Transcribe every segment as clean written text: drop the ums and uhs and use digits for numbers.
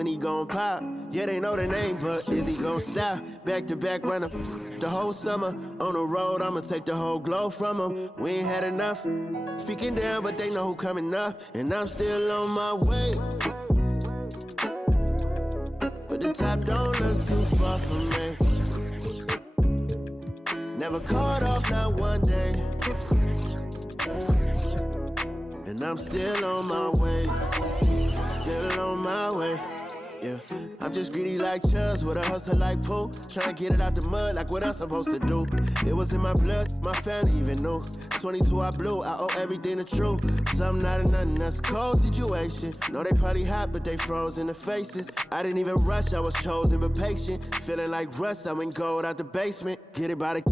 when he gon' pop. Yeah, they know the name, but is he gon' stop? Back-to-back runner the whole summer. On the road, I'ma take the whole glow from him. We ain't had enough. Speaking down, but they know who coming up. And I'm still on my way. But the top don't look too far from me. Never caught off, not one day. And I'm still on my way. Still on my way. Yeah, I'm just greedy like Chuz with a hustle like Pooh. Tryna get it out the mud like what else I'm supposed to do. It was in my blood, my family even knew. 22 I blew, I owe everything to true. Something out of nothing, that's a cold situation. Know they probably hot, but they froze in the faces. I didn't even rush, I was chosen but patient. Feeling like Russ, I went gold out the basement. Get it by the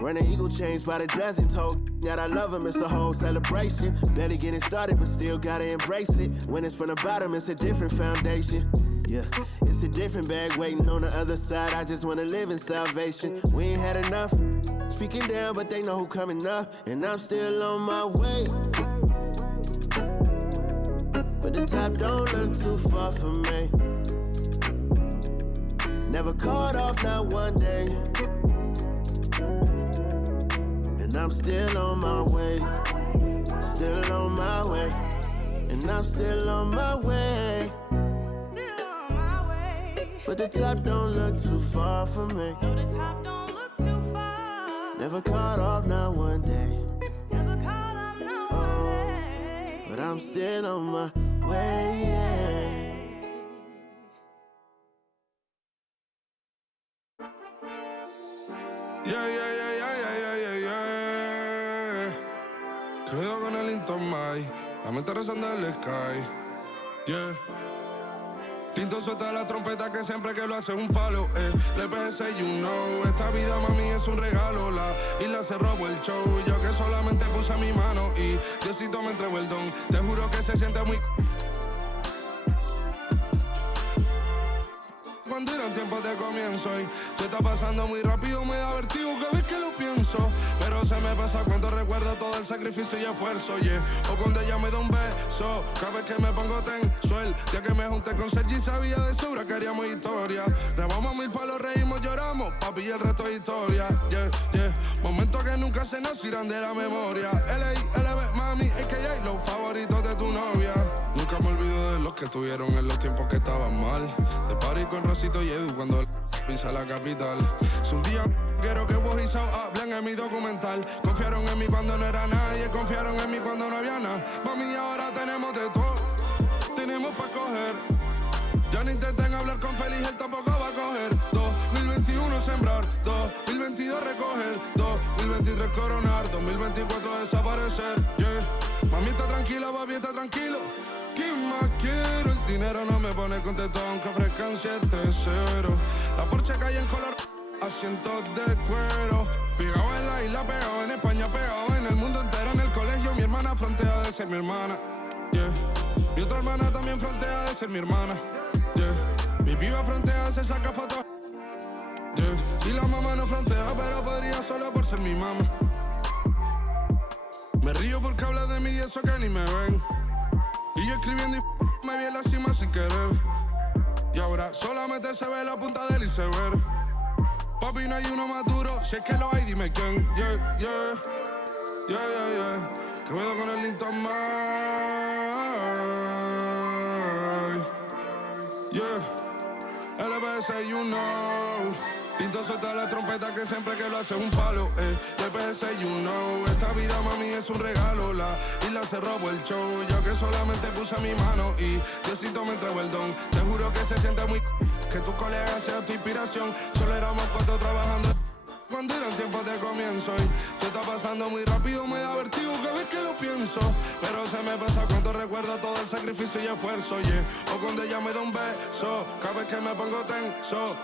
running eagle chains by the dozen. Told that I love him, it's a whole celebration. Barely getting started, but still gotta embrace it. When it's from the bottom, it's a different foundation. Yeah, it's a different bag waiting on the other side. I just wanna live in salvation. We ain't had enough. Speaking down, but they know who coming up. And I'm still on my way. But the top don't look too far from me. Never caught off, not one day. And I'm still on my way. Still on my way. And I'm still on my way. But the top don't look too far from me. No, the top don't look too far. Never caught off, not one day. Never caught off, not one day. But I'm still on my way. Cuidado con el Intomai, la mente rezando el sky. Yeah. Tinto suelta la trompeta que siempre que lo hace es un palo, Le PS, you know, esta vida mami es un regalo. La isla se robó el show, yo que solamente puse mi mano y Diosito me entregó el don. Te juro que se siente muy... Cuando eran tiempos de comienzo y tú estás pasando muy rápido, me da vertigo cada vez que lo pienso. Pero se me pasa cuando recuerdo todo el sacrificio y esfuerzo, yeah. O cuando ella me da un beso, cada vez que me pongo tenso. El día que me junté con Sergi sabía de sobra que haríamos historia. Rebamos 1000 palos, reímos, lloramos, papi, y el resto es historia, yeah, yeah. Momentos que nunca se nos irán de la memoria. L.A.L.B. mami, a.k.a. los favoritos de tu novia. Nunca me olvido de los que estuvieron en los tiempos que estaban mal. De party con Rosito y Edu cuando pisa la capital. Si un día quiero que vos y Sao hablen en mi documental. Confiaron en mí cuando no era nadie, confiaron en mí cuando no había nada. Mami, ahora tenemos de todo, tenemos pa' coger. Ya no intenten hablar con Feliz, él tampoco va a coger. 2021 sembrar, 2022 recoger, 2023 coronar, 2024 desaparecer, yeah. Mami está tranquila, papi está tranquilo. ¿Qué más quiero? El dinero no me pone contento aunque ofrezcan 7-0. La Porsche cae en color, asientos de cuero. Pegado en la isla, pegado en España, pegado en el mundo entero. En el colegio mi hermana frontea de ser mi hermana, yeah. Mi otra hermana también frontea de ser mi hermana, yeah. Mi piba frontea, se saca fotos, yeah. Y la mamá no frontea, pero podría solo por ser mi mamá. Me río porque habla de mí y eso que ni me ven. Y yo escribiendo y me vi en la cima sin querer. Y ahora solamente se ve la punta del iceberg. Papi, no hay uno más duro, si es que lo hay, dime quién. Yeah, yeah, yeah, yeah, yeah. Que puedo con el Intomai. Yeah, LBS, you know. Tinto suelta la trompeta que siempre que lo hace es un palo, LBS, you know. Esta vida, mami, es un regalo. La isla se robó el show, yo que solamente puse mi mano y Diosito me entregó el don. Te juro que se siente muy... que tu colega sea tu inspiración. Solo éramos 4 trabajando cuando eran tiempos de comienzo y tú estás pasando muy rápido, me da vertigo cada vez que lo pienso. Pero se me pasa cuando recuerdo todo el sacrificio y esfuerzo, yeah. O cuando ella me da un beso, cada vez que me pongo tenso.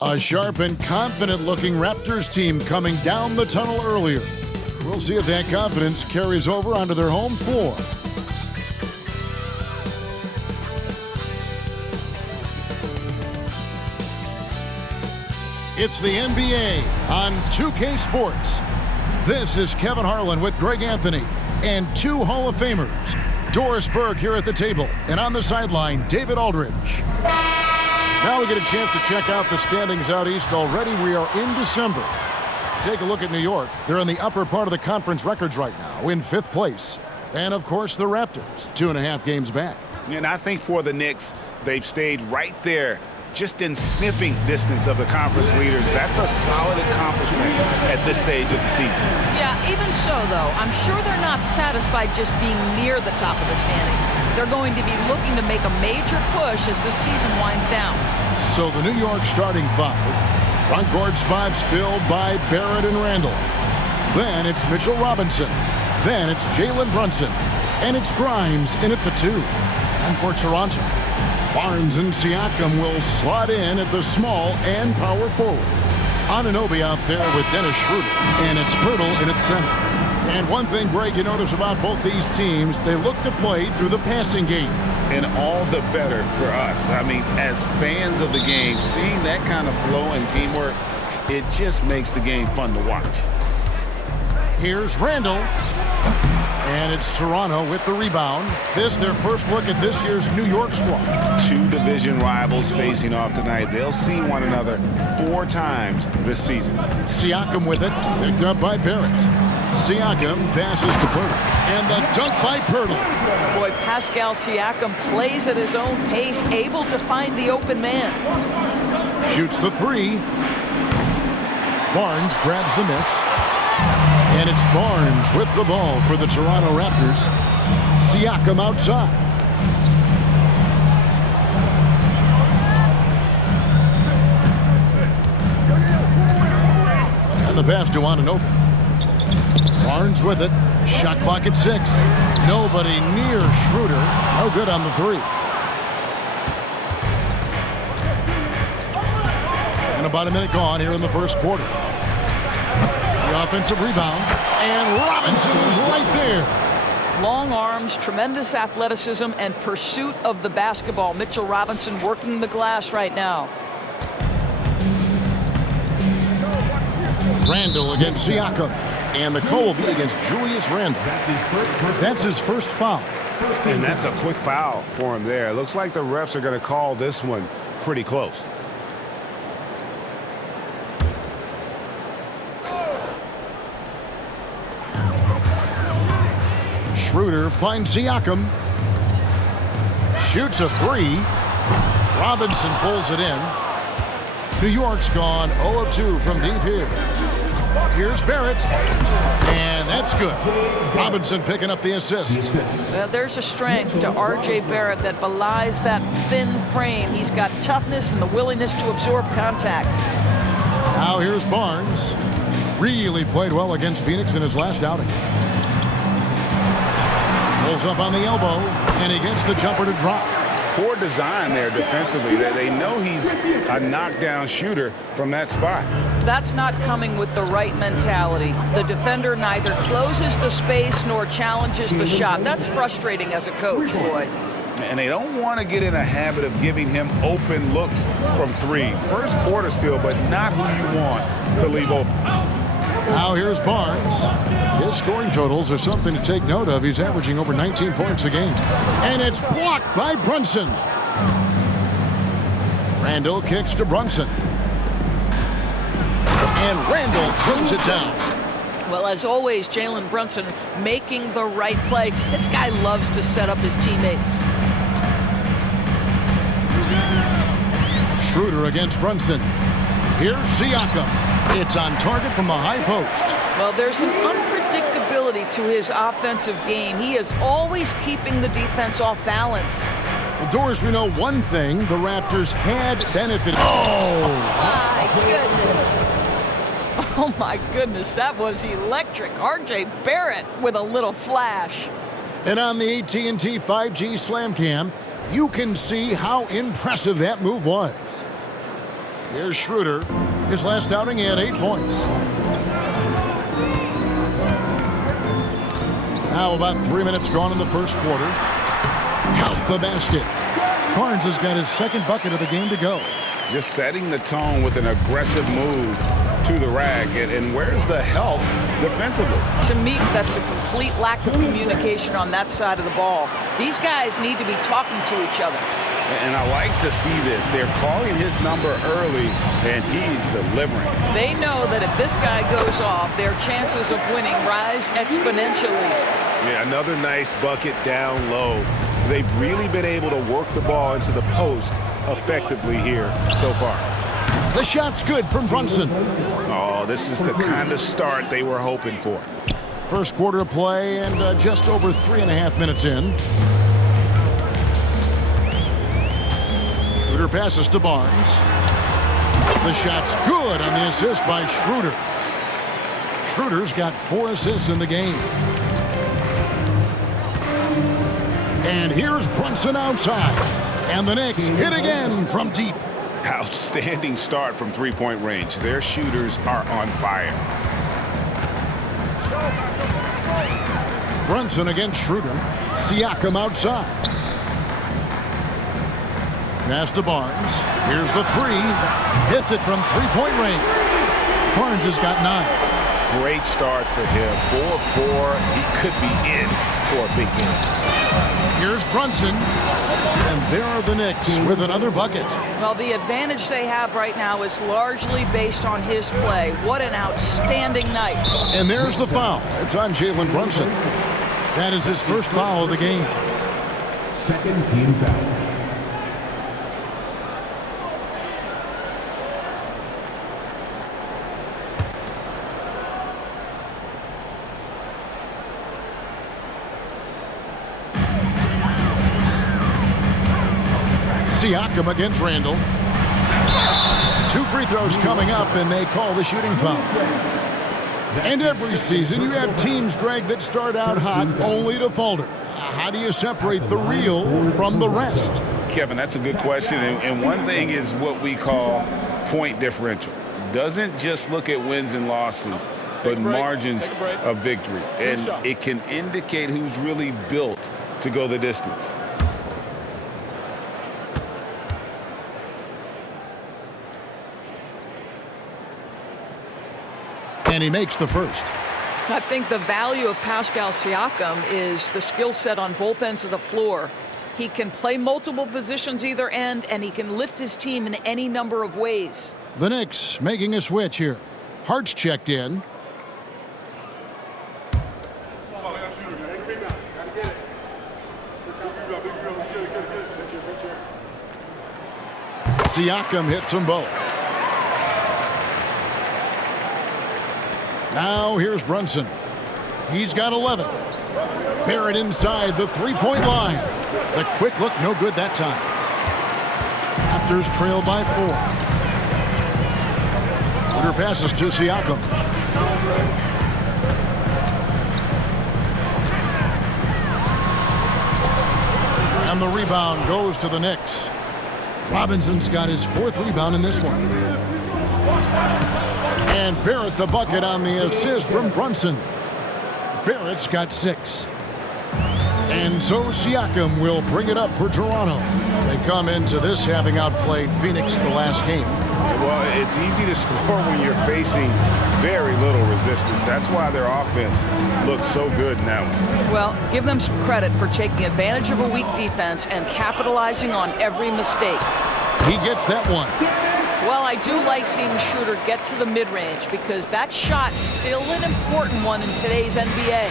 A sharp and confident-looking Raptors team coming down the tunnel earlier. We'll see if that confidence carries over onto their home floor. It's the NBA on 2K Sports. This is Kevin Harlan with Greg Anthony and two Hall of Famers. Doris Burke here at the table, and on the sideline, David Aldridge. Now we get a chance to check out the standings out east already. We are in December. Take a look at New York. They're in the upper part of the conference records right now, in 5th place. And, of course, the Raptors, 2.5 games back. And I think for the Knicks, they've stayed right there, just in sniffing distance of the conference leaders. That's a solid accomplishment at this stage of the season. Yeah, even so, though, I'm sure they're not satisfied just being near the top of the standings. They're going to be looking to make a major push as the season winds down. So the New York starting five. Front court spots filled by Barrett and Randall. Then it's Mitchell Robinson. Then it's Jalen Brunson. And it's Grimes in at the 2. And for Toronto, Barnes and Siakam will slot in at the small and power forward. Anunoby out there with Dennis Schroeder. And it's Pirtle in at center. And one thing, Greg, you notice about both these teams, they look to play through the passing game. And all the better for us. I mean, as fans of the game, seeing that kind of flow and teamwork, it just makes the game fun to watch. Here's Randall. And it's Toronto with the rebound. This, their first look at this year's New York squad. 2 division rivals facing off tonight. They'll see one another 4 times this season. Siakam with it, picked up by Barrett. Siakam passes to Pirtle. And the dunk by Pirtle. Boy, Pascal Siakam plays at his own pace, able to find the open man. Shoots the 3. Barnes grabs the miss. And it's Barnes with the ball for the Toronto Raptors. Siakam outside. And the pass to Anunoby. Barnes with it. Shot clock at 6. Nobody near Schroeder. No good on the 3. And about a minute gone here in the first quarter. The offensive rebound. And Robinson is right there. Long arms, tremendous athleticism, and pursuit of the basketball. Mitchell Robinson working the glass right now. Randall against Siakam. And the call will be against Julius Randall. That's his first foul. And that's a quick foul for him there. It looks like the refs are going to call this one pretty close. Schroeder finds Siakam. Shoots a 3. Robinson pulls it in. New York's gone 0 of 2 from deep here. Here's Barrett. And that's good. Robinson picking up the assist. Well, there's a strength to R.J. Barrett that belies that thin frame. He's got toughness and the willingness to absorb contact. Now here's Barnes. Really played well against Phoenix in his last outing. Pulls up on the elbow, and he gets the jumper to drop. Poor design there defensively. They know he's a knockdown shooter from that spot. That's not coming with the right mentality. The defender neither closes the space nor challenges the shot. That's frustrating as a coach, boy. And they don't want to get in a habit of giving him open looks from 3. First quarter still, but not who you want to leave open. Now here's Barnes. His scoring totals are something to take note of. He's averaging over 19 points a game. And it's blocked by Brunson. Randall kicks to Brunson. And Randall throws it down. Well, as always, Jalen Brunson making the right play. This guy loves to set up his teammates. Schroeder against Brunson. Here's Siakam. It's on target from the high post. Well, there's an unpredictability to his offensive game. He is always keeping the defense off balance. Well, Doris, we know one thing. The Raptors had benefited. Oh, my goodness. Oh, my goodness. That was electric. R.J. Barrett with a little flash. And on the AT&T 5G Slam Cam, you can see how impressive that move was. Here's Schroeder. His last outing, he had 8 points. Now about 3 minutes gone in the first quarter. Count the basket. Barnes has got his second bucket of the game to go. Just setting the tone with an aggressive move to the rack. And where's the help defensively? To me, that's a complete lack of communication on that side of the ball. These guys need to be talking to each other. And I like to see this. They're calling his number early, and he's delivering. They know that if this guy goes off, their chances of winning rise exponentially. Yeah, another nice bucket down low. They've really been able to work the ball into the post effectively here so far. The shot's good from Brunson. Oh, this is the kind of start they were hoping for. First quarter of play and just over 3.5 minutes in. Schroeder passes to Barnes. The shot's good on the assist by Schroeder. Schroeder's got 4 assists in the game. And here's Brunson outside. And the Knicks hit again from deep. Outstanding start from three-point range. Their shooters are on fire. Brunson against Schroeder. Siakam outside. Pass to Barnes. Here's the three. Hits it from three-point range. Barnes has got 9. Great start for him. 4-4. He could be in for a big game. Here's Brunson. And there are the Knicks with another bucket. Well, the advantage they have right now is largely based on his play. What an outstanding night. And there's the foul. It's on Jalen Brunson. That is his first foul of the game. Second team foul. Siakam against Randall. 2 free throws coming up, and they call the shooting foul. And every season, you have teams, Greg, that start out hot only to falter. How do you separate the real from the rest? Kevin, that's a good question. And one thing is what we call point differential. Doesn't just look at wins and losses, but margins of victory. And it can indicate who's really built to go the distance. And he makes the first. I think the value of Pascal Siakam is the skill set on both ends of the floor. He can play multiple positions either end, and he can lift his team in any number of ways. The Knicks making a switch here. Hart's checked in. Siakam hits them both. Now here's Brunson. He's got 11. Barrett inside the three-point line. The quick look, no good that time. Raptors trail by 4. Schroeder passes to Siakam. And the rebound goes to the Knicks. Robinson's got his 4th rebound in this one. And Barrett the bucket on the assist from Brunson. Barrett's got 6. And so Siakam will bring it up for Toronto. They come into this having outplayed Phoenix the last game. Well, it's easy to score when you're facing very little resistance. That's why their offense looks so good now. Well, give them some credit for taking advantage of a weak defense and capitalizing on every mistake. He gets that one. Well, I do like seeing Schroeder get to the mid-range because that shot's still an important one in today's NBA.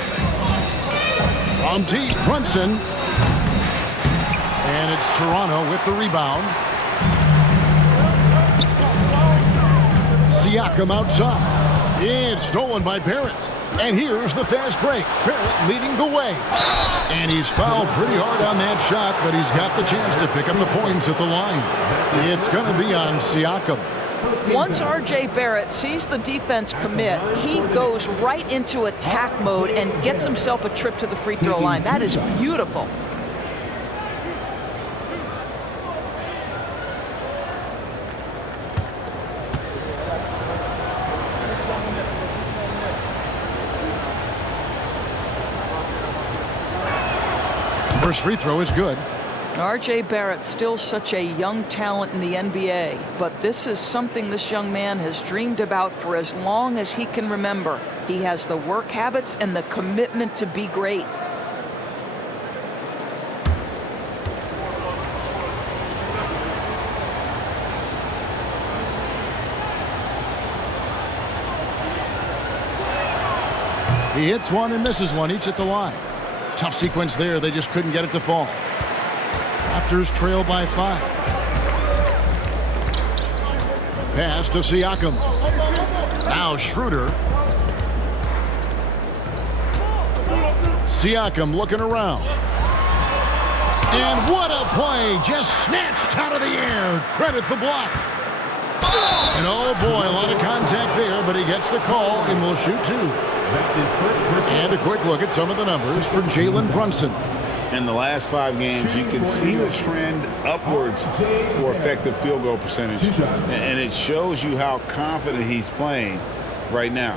From deep, Brunson. And it's Toronto with the rebound. Siakam outside. It's stolen by Barrett. And here's the fast break. Barrett leading the way. And he's fouled pretty hard on that shot, but he's got the chance to pick up the points at the line. It's going to be on Siakam. Once R.J. Barrett sees the defense commit, he goes right into attack mode and gets himself a trip to the free throw line. That is beautiful. First free throw is good. R.J. Barrett's still such a young talent in the NBA, but this is something this young man has dreamed about for as long as he can remember. He has the work habits and the commitment to be great. He hits one and misses one, each at the line. Tough sequence there. They just couldn't get it to fall. Raptors trail by 5. Pass to Siakam. Now Schroeder. Siakam looking around. And what a play. Just snatched out of the air. Credit the block. And oh boy, a lot of contact there, but he gets the call and will shoot 2. And a quick look at some of the numbers for Jalen Brunson. In the last 5 games, you can see the trend upwards for effective field goal percentage. And it shows you how confident he's playing right now.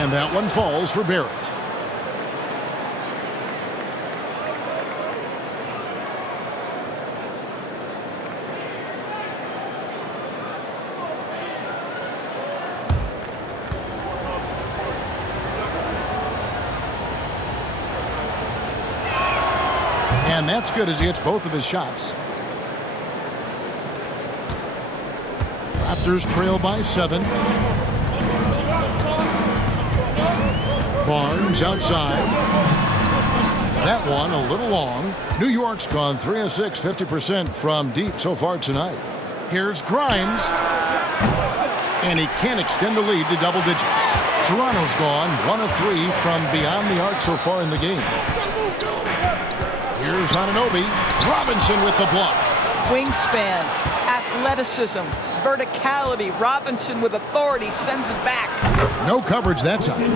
And that one falls for Barrett. And that's good as he hits both of his shots. Raptors trail by 7. Barnes outside. That one a little long. New York's gone 3 of 6, 50% from deep so far tonight. Here's Grimes. And he can't extend the lead to double digits. Toronto's gone 1 of 3 from beyond the arc so far in the game. Here's Anunoby. Robinson with the block. Wingspan, athleticism, verticality. Robinson with authority sends it back. No coverage that time.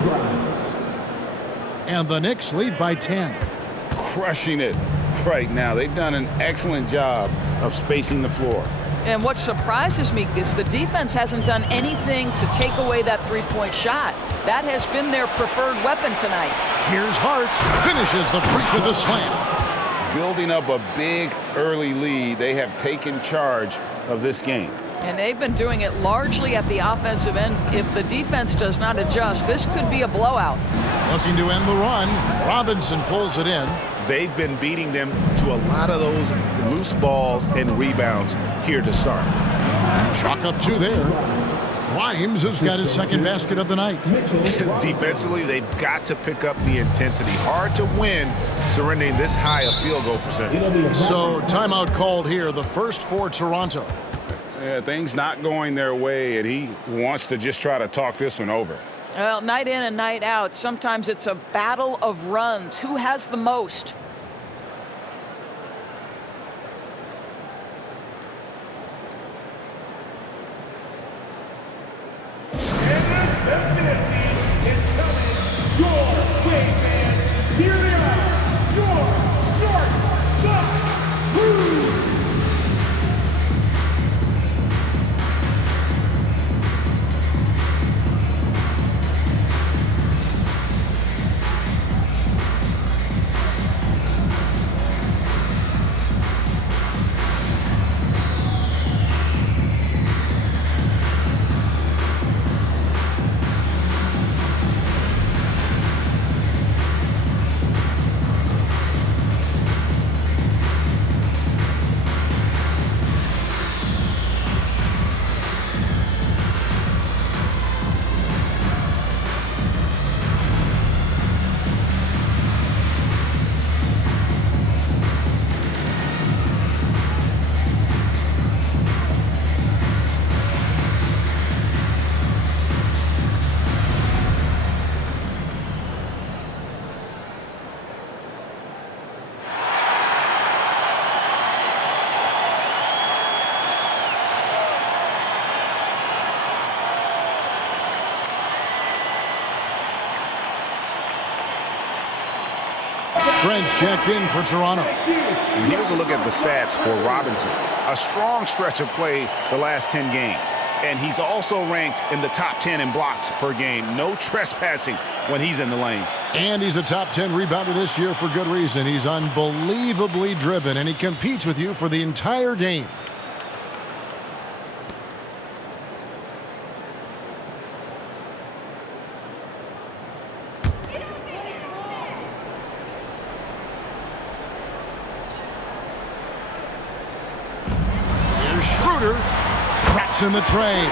And the Knicks lead by 10. Crushing it right now. They've done an excellent job of spacing the floor. And what surprises me is the defense hasn't done anything to take away that three-point shot. That has been their preferred weapon tonight. Here's Hart. Finishes the break with a slam. Building up a big early lead, they have taken charge of this game. And they've been doing it largely at the offensive end. If the defense does not adjust, this could be a blowout. Looking to end the run. Robinson pulls it in. They've been beating them to a lot of those loose balls and rebounds here to start. Chalk up 2 there. Grimes has got his second basket of the night. Defensively, they've got to pick up the intensity. Hard to win surrendering this high a field goal percentage. So timeout called here, the first for Toronto. Yeah, things not going their way, and he wants to just try to talk this one over. Well, night in and night out, sometimes it's a battle of runs. Who has the most? Trent's checked in for Toronto. And here's a look at the stats for Robinson. A strong stretch of play the last 10 games. And he's also ranked in the top 10 in blocks per game. No trespassing when he's in the lane. And he's a top 10 rebounder this year for good reason. He's unbelievably driven, and he competes with you for the entire game. Here's Schroeder. Traps in the tray.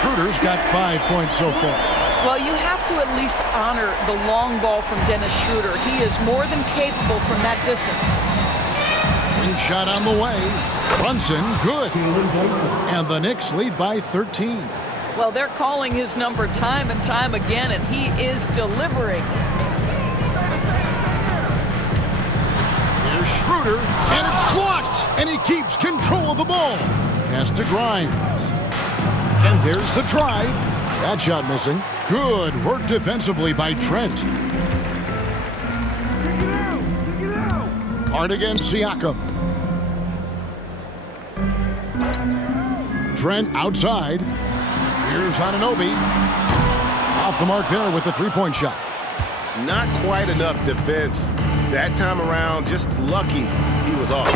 Schroeder's got 5 points so far. Well, you have to at least honor the long ball from Dennis Schroeder. He is more than capable from that distance. Green shot on the way. Brunson, good. And the Knicks lead by 13. Well, they're calling his number time and time again, and he is delivering. Here's Schroeder, and it's blocked. And he keeps control of the ball. Pass to Grimes. And there's the drive. That shot missing. Good work defensively by Trent. Hard against Siakam. Trent outside. Here's Anunoby. Off the mark there with the three-point shot. Not quite enough defense. That time around, just lucky he was off.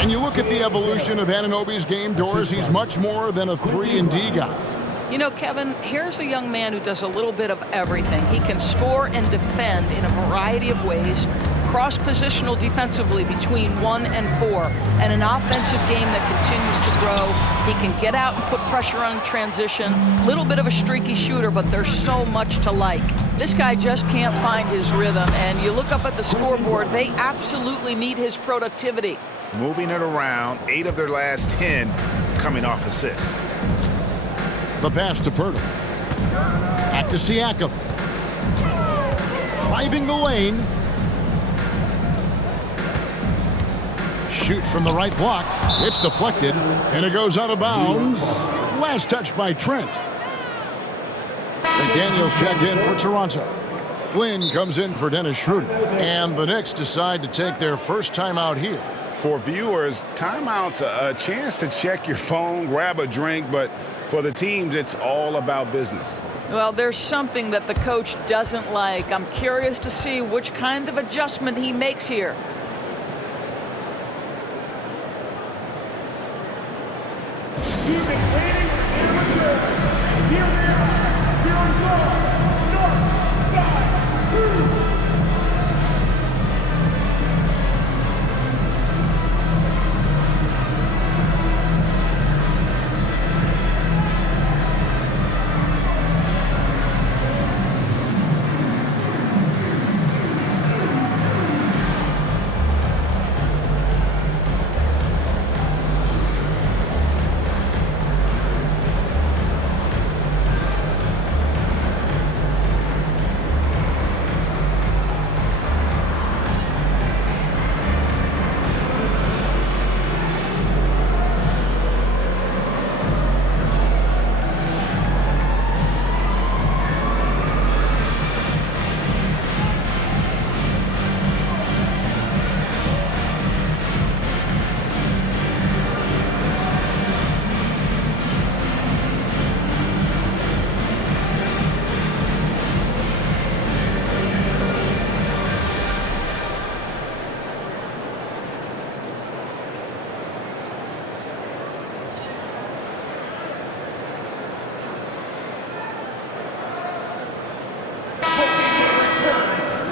And you look at the evolution of Anunoby's game, Doris, he's much more than a 3-and-D guy. You know, Kevin, here's a young man who does a little bit of everything. He can score and defend in a variety of ways, cross-positional defensively between 1 and 4, and an offensive game that continues to grow. He can get out and put pressure on transition, little bit of a streaky shooter, but there's so much to like. This guy just can't find his rhythm, and you look up at the scoreboard, they absolutely need his productivity. Moving it around, 8 of their last 10 coming off assists. The pass to Pirtle. Back to Siakam. Driving the lane. Shoots from the right block. It's deflected, and it goes out of bounds. Last touch by Trent. McDaniels checked in for Toronto. Flynn comes in for Dennis Schroeder. And the Knicks decide to take their first timeout here. For viewers, timeout's a chance to check your phone, grab a drink, but for the teams, it's all about business. Well, there's something that the coach doesn't like. I'm curious to see which kind of adjustment he makes here. You've been waiting for amateur. Here they are. Here we go. North side.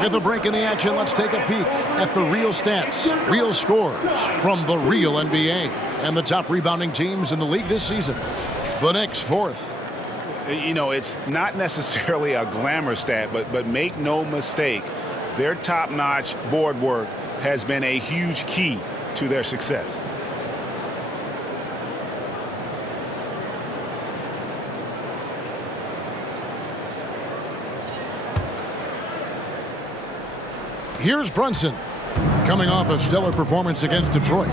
With a break in the action, let's take a peek at the real stats, real scores from the real NBA, and the top rebounding teams in the league this season. The Knicks, 4th. You know, it's not necessarily a glamour stat, but make no mistake, their top-notch board work has been a huge key to their success. Here's Brunson, coming off a stellar performance against Detroit.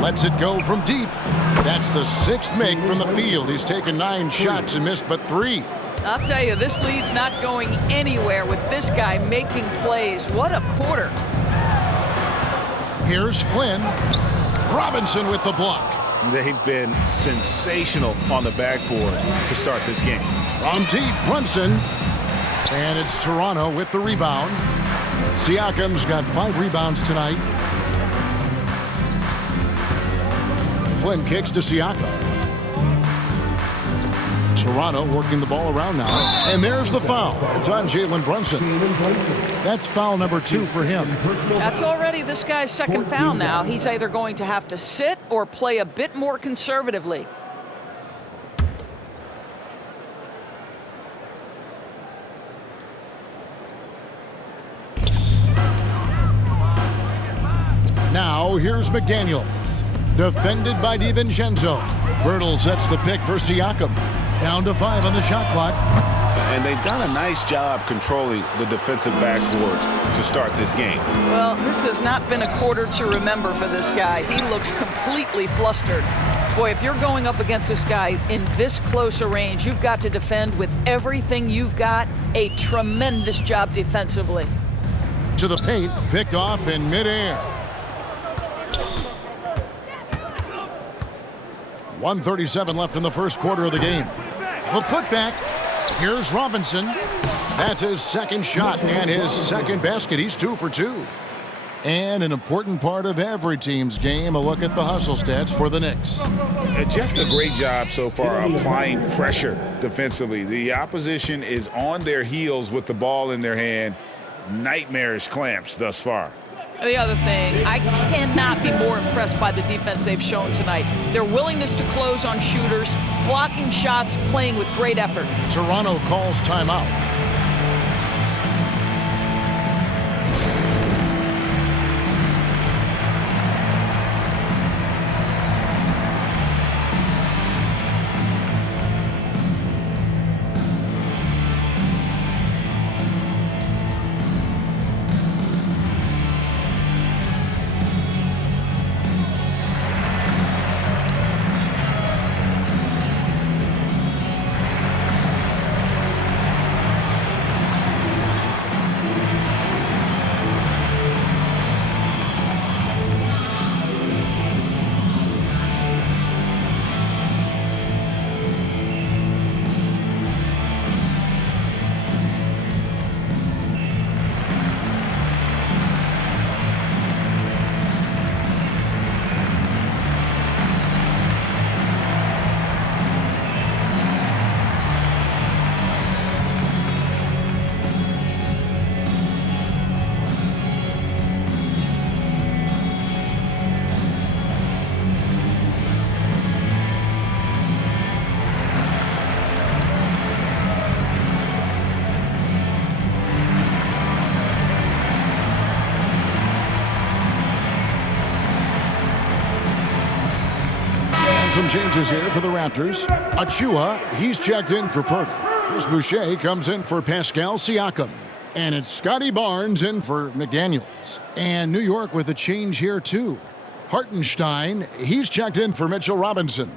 Lets it go from deep. That's the 6th make from the field. He's taken 9 shots and missed but 3. I'll tell you, this lead's not going anywhere with this guy making plays. What a quarter. Here's Flynn. Robinson with the block. They've been sensational on the backboard to start this game. From deep, Brunson. And it's Toronto with the rebound. Siakam's got 5 rebounds tonight. Flynn kicks to Siakam. Toronto working the ball around now. And there's the foul. It's on Jalen Brunson. That's foul number 2 for him. That's already this guy's second foul now. He's either going to have to sit or play a bit more conservatively. Now here's McDaniels. Defended by DiVincenzo. Bertle sets the pick for Siakam. Down to 5 on the shot clock. And they've done a nice job controlling the defensive backboard to start this game. Well, this has not been a quarter to remember for this guy. He looks completely flustered. Boy, if you're going up against this guy in this close a range, you've got to defend with everything you've got. A tremendous job defensively. To the paint, picked off in midair. 1:37 left in the first quarter of the game. The putback. Here's Robinson. That's his second shot and his second basket. He's 2 for 2. And an important part of every team's game, a look at the hustle stats for the Knicks. Just a great job so far applying pressure defensively. The opposition is on their heels with the ball in their hand. Nightmarish clamps thus far. The other thing, I cannot be more impressed by the defense they've shown tonight. Their willingness to close on shooters, blocking shots, playing with great effort. Toronto calls timeout. Some changes here for the Raptors. Achua, he's checked in for Purdy. Chris Boucher comes in for Pascal Siakam. And it's Scotty Barnes in for McDaniels. And New York with a change here, too. Hartenstein, he's checked in for Mitchell Robinson.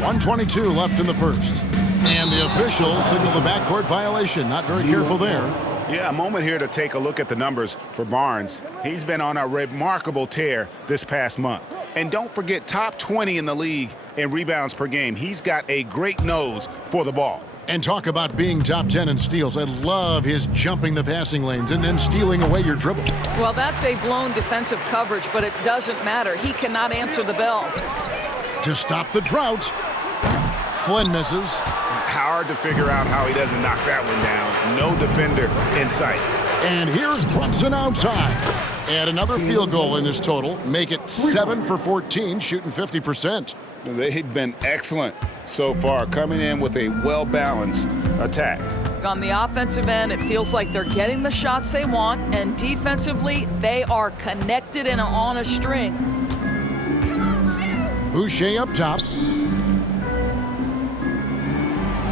.122 left in the first. And the official signaled the backcourt violation. Not very careful there. Yeah, a moment here to take a look at the numbers for Barnes. He's been on a remarkable tear this past month. And don't forget, top 20 in the league in rebounds per game. He's got a great nose for the ball. And talk about being top 10 in steals. I love his jumping the passing lanes and then stealing away your dribble. Well, that's a blown defensive coverage, but it doesn't matter. He cannot answer the bell. To stop the drought, Flynn misses. Hard to figure out how he doesn't knock that one down. No defender in sight. And here's Brunson outside. And another field goal in this total. Make it 7 for 14, shooting 50%. They've been excellent so far, coming in with a well-balanced attack. On the offensive end, it feels like they're getting the shots they want, and defensively, they are connected and on a string. Boucher up top.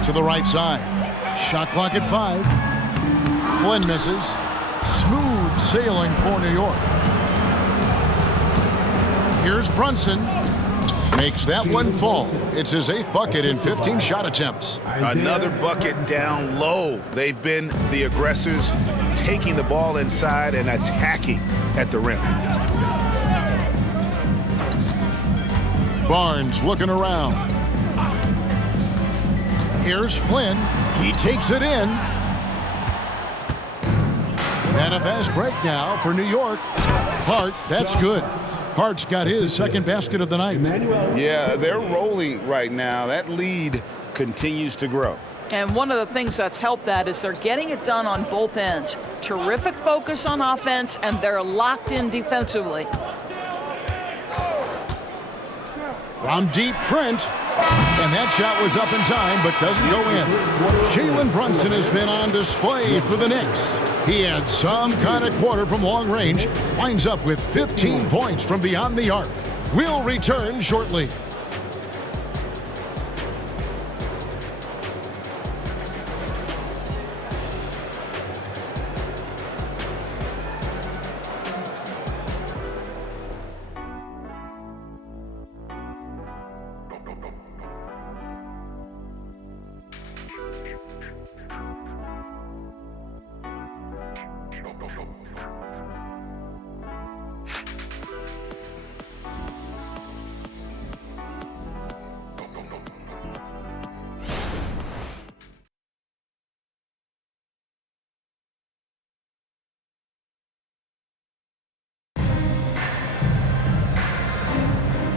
to the right side. Shot clock at 5. Flynn misses. Smooth sailing for New York. Here's Brunson. Makes that one fall. It's his 8th bucket in 15 shot attempts. Another bucket down low. They've been the aggressors, taking the ball inside and attacking at the rim. Barnes looking around. Here's Flynn. He takes it in. And a fast break now for New York. Hart, that's good. Hart's got his 2nd basket of the night. Yeah, they're rolling right now. That lead continues to grow. And one of the things that's helped that is they're getting it done on both ends. Terrific focus on offense, and they're locked in defensively. From deep, Trent. And that shot was up in time, but doesn't go in. Jalen Brunson has been on display for the Knicks. He had some kind of quarter from long range. Winds up with 15 points from beyond the arc. We'll return shortly.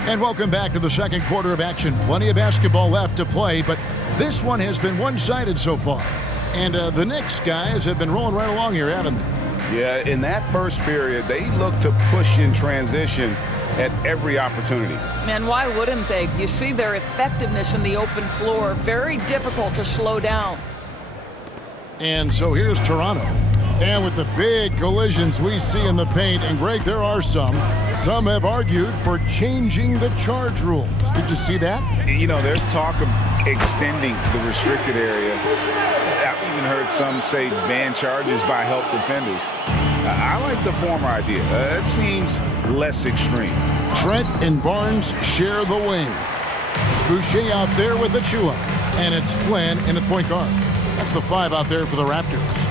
And welcome back to the second quarter of action. Plenty of basketball left to play, but this one has been one-sided so far. And the Knicks guys have been rolling right along here, haven't they? Yeah, in that first period, they looked to push in transition at every opportunity. Man, why wouldn't they? You see their effectiveness in the open floor. Very difficult to slow down. And so here's Toronto. And with the big collisions we see in the paint, and Greg, there are some have argued for changing the charge rules. Did you see that? You know, there's talk of extending the restricted area. I've even heard some say ban charges by help defenders. I like the former idea. It seems less extreme. Trent and Barnes share the wing. It's Boucher out there with Achua. And it's Flynn in the point guard. That's the 5 out there for the Raptors.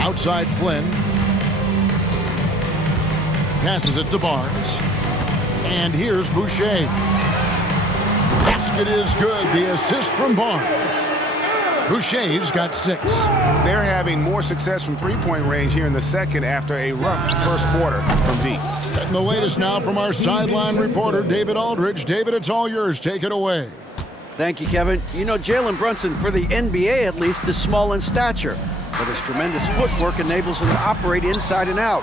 Outside Flynn. Passes it to Barnes. And here's Boucher. Basket is good. The assist from Barnes. Boucher's got 6. They're having more success from three-point range here in the second after a rough first quarter from deep. And the latest now from our sideline reporter, David Aldridge. David, it's all yours. Take it away. Thank you, Kevin. You know, Jalen Brunson, for the NBA at least, is small in stature, but his tremendous footwork enables him to operate inside and out.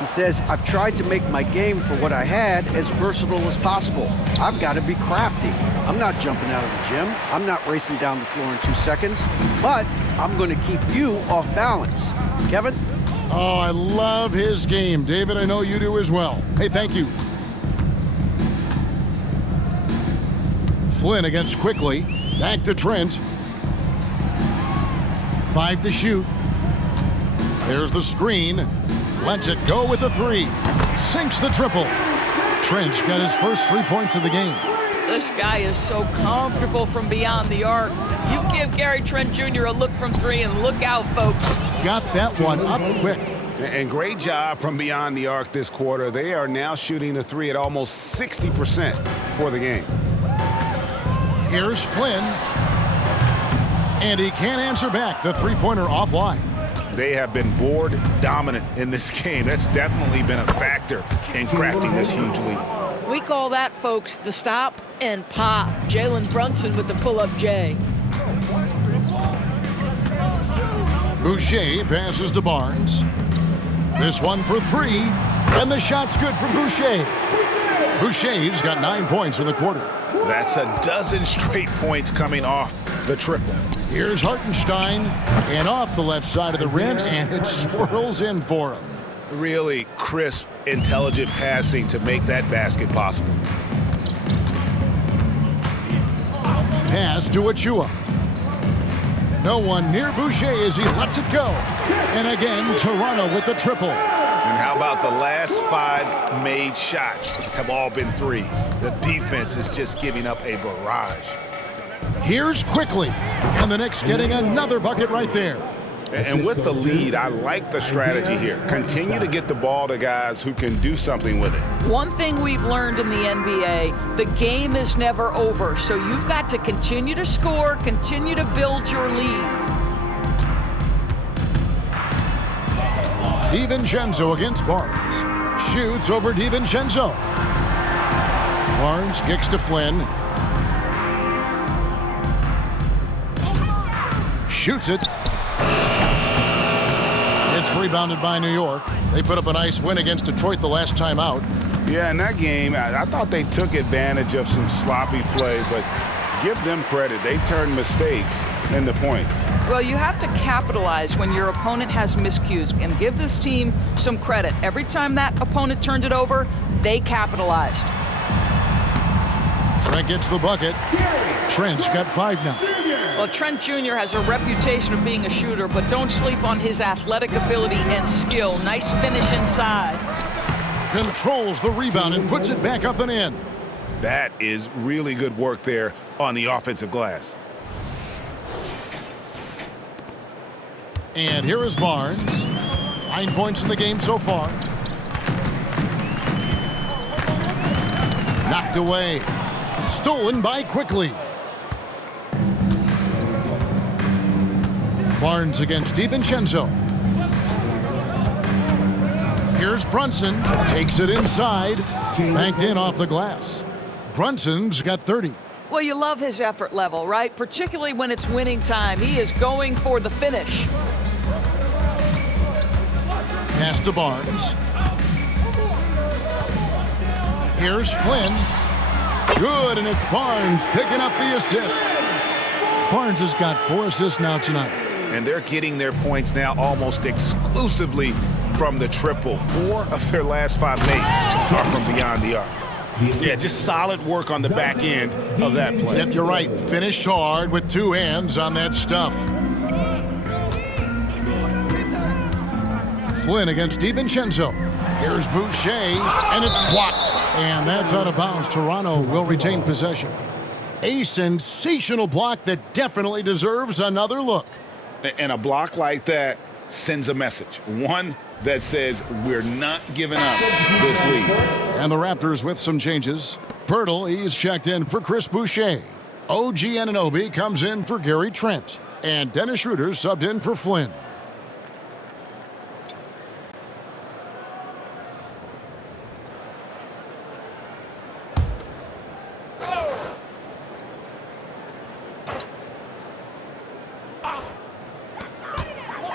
He says, I've tried to make my game for what I had as versatile as possible. I've got to be crafty. I'm not jumping out of the gym. I'm not racing down the floor in 2 seconds, but I'm going to keep you off balance. Kevin? Oh, I love his game. David, I know you do as well. Hey, thank you. Flynn against Quickly. Back to Trent. 5 to shoot. There's the screen. Lets it go with the 3. Sinks the triple. Trent's got his first 3 points of the game. This guy is so comfortable from beyond the arc. You give Gary Trent Jr. a look from 3 and look out, folks. Got that one up quick. And great job from beyond the arc this quarter. They are now shooting the 3 at almost 60% for the game. Here's Flynn. And he can't answer back. The three-pointer offline. They have been board dominant in this game. That's definitely been a factor in crafting this huge lead. We call that, folks, the stop and pop. Jalen Brunson with the pull-up J. Boucher passes to Barnes. This one for 3. And the shot's good from Boucher. Boucher's got 9 points in the quarter. That's a dozen straight points coming off the triple. Here's Hartenstein, and off the left side of the rim, and it swirls in for him. Really crisp, intelligent passing to make that basket possible. Pass to Achua. No one near Boucher as he lets it go. And again, Toronto with the triple. And how about the last 5 made shots have all been threes? The defense is just giving up a barrage. Here's Quickly. And the Knicks getting another bucket right there. And with the lead, I like the strategy here. Continue to get the ball to guys who can do something with it. One thing we've learned in the NBA, the game is never over. So you've got to continue to score, continue to build your lead. DiVincenzo against Barnes. Shoots over DiVincenzo. Barnes kicks to Flynn. Shoots it. It's rebounded by New York. They put up a nice win against Detroit the last time out. Yeah, in that game, I thought they took advantage of some sloppy play, but give them credit. They turned mistakes into points. Well, you have to capitalize when your opponent has miscues and give this team some credit. Every time that opponent turned it over, they capitalized. Trent gets the bucket. Trent's got 5 now. Well, Trent Jr. has a reputation of being a shooter, but don't sleep on his athletic ability and skill. Nice finish inside. Controls the rebound and puts it back up and in. That is really good work there on the offensive glass. And here is Barnes. 9 points in the game so far. Knocked away. Stolen by Quickly. Barnes against DiVincenzo. Here's Brunson. Takes it inside. Banked in off the glass. Brunson's got 30. Well, you love his effort level, right? Particularly when it's winning time. He is going for the finish. Pass to Barnes. Here's Flynn. Good, and it's Barnes picking up the assist. Barnes has got 4 assists now tonight. And they're getting their points now almost exclusively from the triple. 4 of their last 5 makes are from beyond the arc. Yeah, just solid work on the back end of that play. Yep, you're right. Finished hard with 2 hands on that stuff. Flynn against DiVincenzo. Here's Boucher, and it's blocked. And that's out of bounds. Toronto will retain possession. A sensational block that definitely deserves another look. And a block like that sends a message. One that says we're not giving up this lead. And the Raptors with some changes. Pirtle, he's checked in for Chris Boucher. OG Anunoby comes in for Gary Trent. And Dennis Schroeder subbed in for Flynn.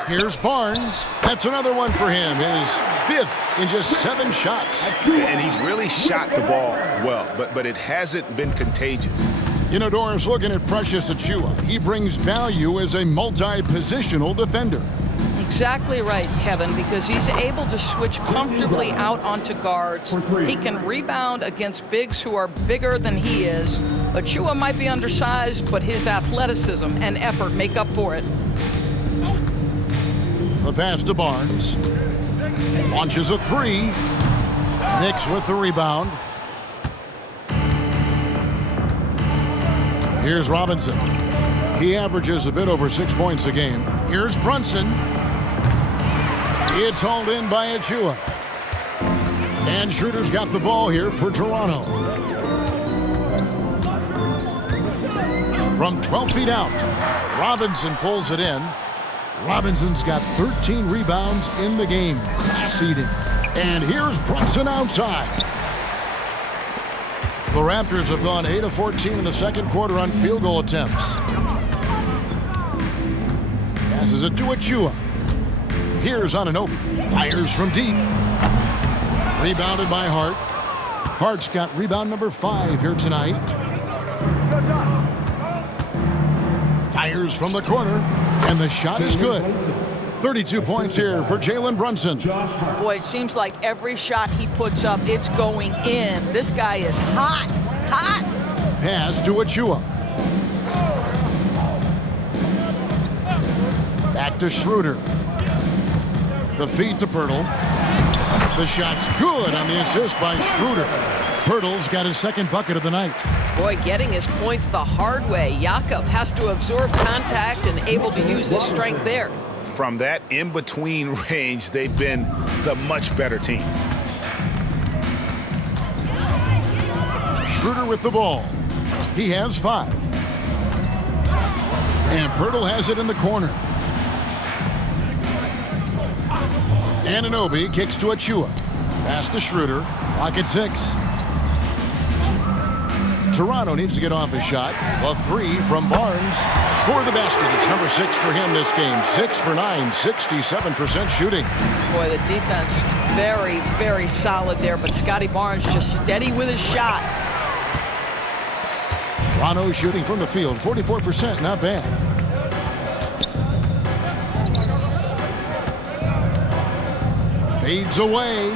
Here's Barnes. That's another one for him. His 5th in just 7 shots. And he's really shot the ball well, but it hasn't been contagious. You know, Doris, looking at Precious Achua, he brings value as a multi-positional defender. Exactly right, Kevin, because he's able to switch comfortably out onto guards. He can rebound against bigs who are bigger than he is. Achua might be undersized, but his athleticism and effort make up for it. The pass to Barnes. Launches a 3. Knicks with the rebound. Here's Robinson. He averages a bit over 6 points a game. Here's Brunson. It's hauled in by Achua. And Schroeder's got the ball here for Toronto. From 12 feet out, Robinson pulls it in. Robinson's got 13 rebounds in the game. Class-eating. And here's Brunson outside. The Raptors have gone 8 of 14 in the second quarter on field goal attempts. Passes it to Achua. Here's Anunoby. Fires from deep. Rebounded by Hart. Hart's got rebound number 5 here tonight. Fires from the corner, and the shot is good. 32 points here for Jalen Brunson. Boy, it seems like every shot he puts up, it's going in. This guy is hot, hot. Pass to Achua. Back to Schroeder. The feed to Pirtle. The shot's good on the assist by Schroeder. Pirtle's got his second bucket of the night. Boy, getting his points the hard way. Jakob has to absorb contact and able to use his strength there. From that in-between range, they've been the much better team. Schroeder with the ball. He has 5. And Pirtle has it in the corner. Anunoby kicks to Achua. Pass to Schroeder. Pocket 6. Toronto needs to get off his shot. A 3 from Barnes. Score the basket. It's number 6 for him this game. 6 for 9, 67% shooting. Boy, the defense very, very solid there, but Scotty Barnes just steady with his shot. Toronto shooting from the field, 44%, not bad. Fades away.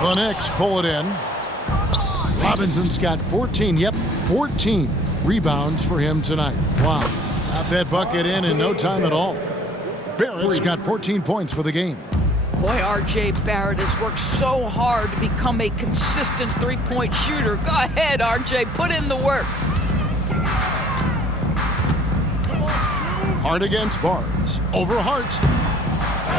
The Knicks pull it in. Robinson's got 14 rebounds for him tonight. Wow. Got that bucket in no time at all. Barrett's got 14 points for the game. Boy, R.J. Barrett has worked so hard to become a consistent three-point shooter. Go ahead, R.J., put in the work. Hart against Barnes. Over Hart.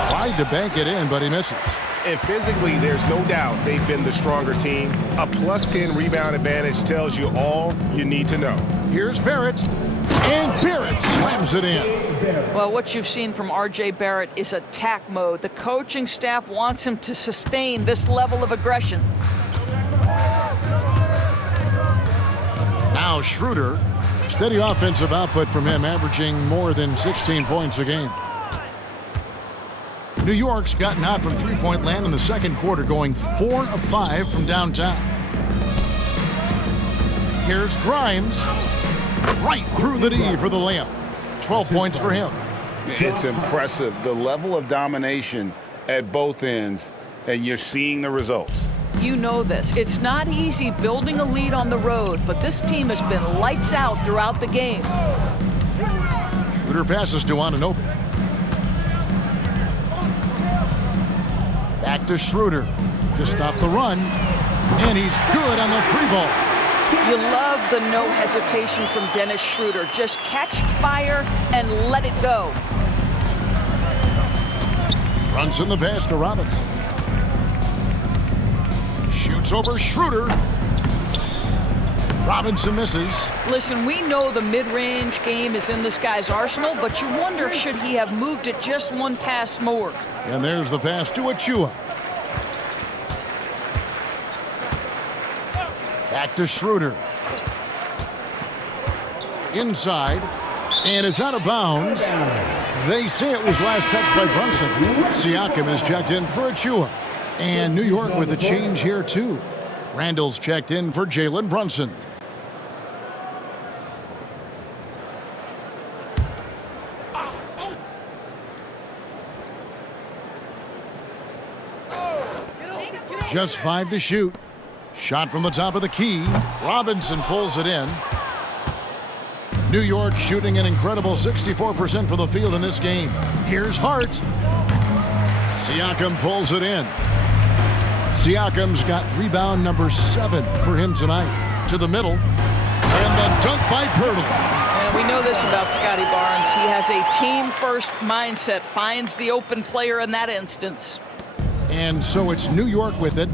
Tried to bank it in, but he misses. And physically, there's no doubt they've been the stronger team. A plus 10 rebound advantage tells you all you need to know. Here's Barrett. And Barrett slams it in. Well, what you've seen from R.J. Barrett is attack mode. The coaching staff wants him to sustain this level of aggression. Now Schroeder. Steady offensive output from him, averaging more than 16 points a game. New York's gotten hot from three-point land in the second quarter, going 4 of 5 from downtown. Here's Grimes. Right through the D for the layup. 12 points for him. It's impressive, the level of domination at both ends, and you're seeing the results. You know this. It's not easy building a lead on the road, but this team has been lights out throughout the game. Schroeder passes to Anunoby. Back to Schroeder to stop the run, and he's good on the 3-ball. You love the no hesitation from Dennis Schroeder. Just catch fire and let it go. Brunson the pass to Robinson. Shoots over Schroeder. Robinson misses. Listen, we know the mid-range game is in this guy's arsenal, but you wonder, should he have moved it just one pass more? And there's the pass to Achua. Back to Schroeder. Inside. And it's out of bounds. They say it was last touched by Brunson. Siakam is checked in for Achua. And New York with a change here, too. Randall's checked in for Jalen Brunson. Just 5 to shoot. Shot from the top of the key. Robinson pulls it in. New York shooting an incredible 64% from the field in this game. Here's Hart. Siakam pulls it in. Siakam's got rebound number 7 for him tonight. To the middle. And the dunk by Pirtle. And we know this about Scotty Barnes. He has a team-first mindset. Finds the open player in that instance. And so it's New York with it.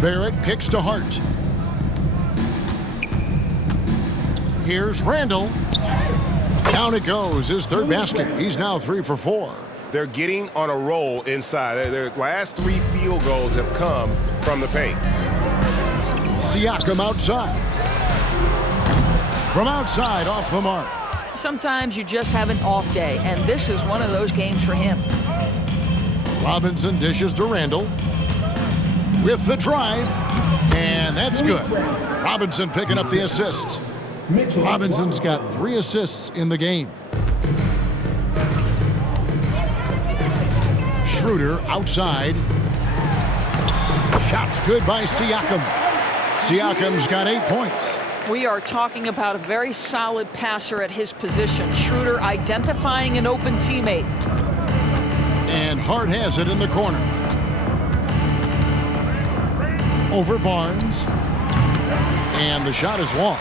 Barrett kicks to Hart. Here's Randall. Down it goes. His third basket. He's now 3 for 4. They're getting on a roll inside. Their last 3 field goals have come from the paint. Siakam outside. From outside, off the mark. Sometimes you just have an off day, and this is one of those games for him. Robinson dishes to Randall. With the drive. And that's good. Robinson picking up the assists. Robinson's got 3 assists in the game. Schroeder outside. Shots good by Siakam. Siakam's got 8 points. We are talking about a very solid passer at his position. Schroeder identifying an open teammate. And Hart has it in the corner. Over Barnes. And the shot is long.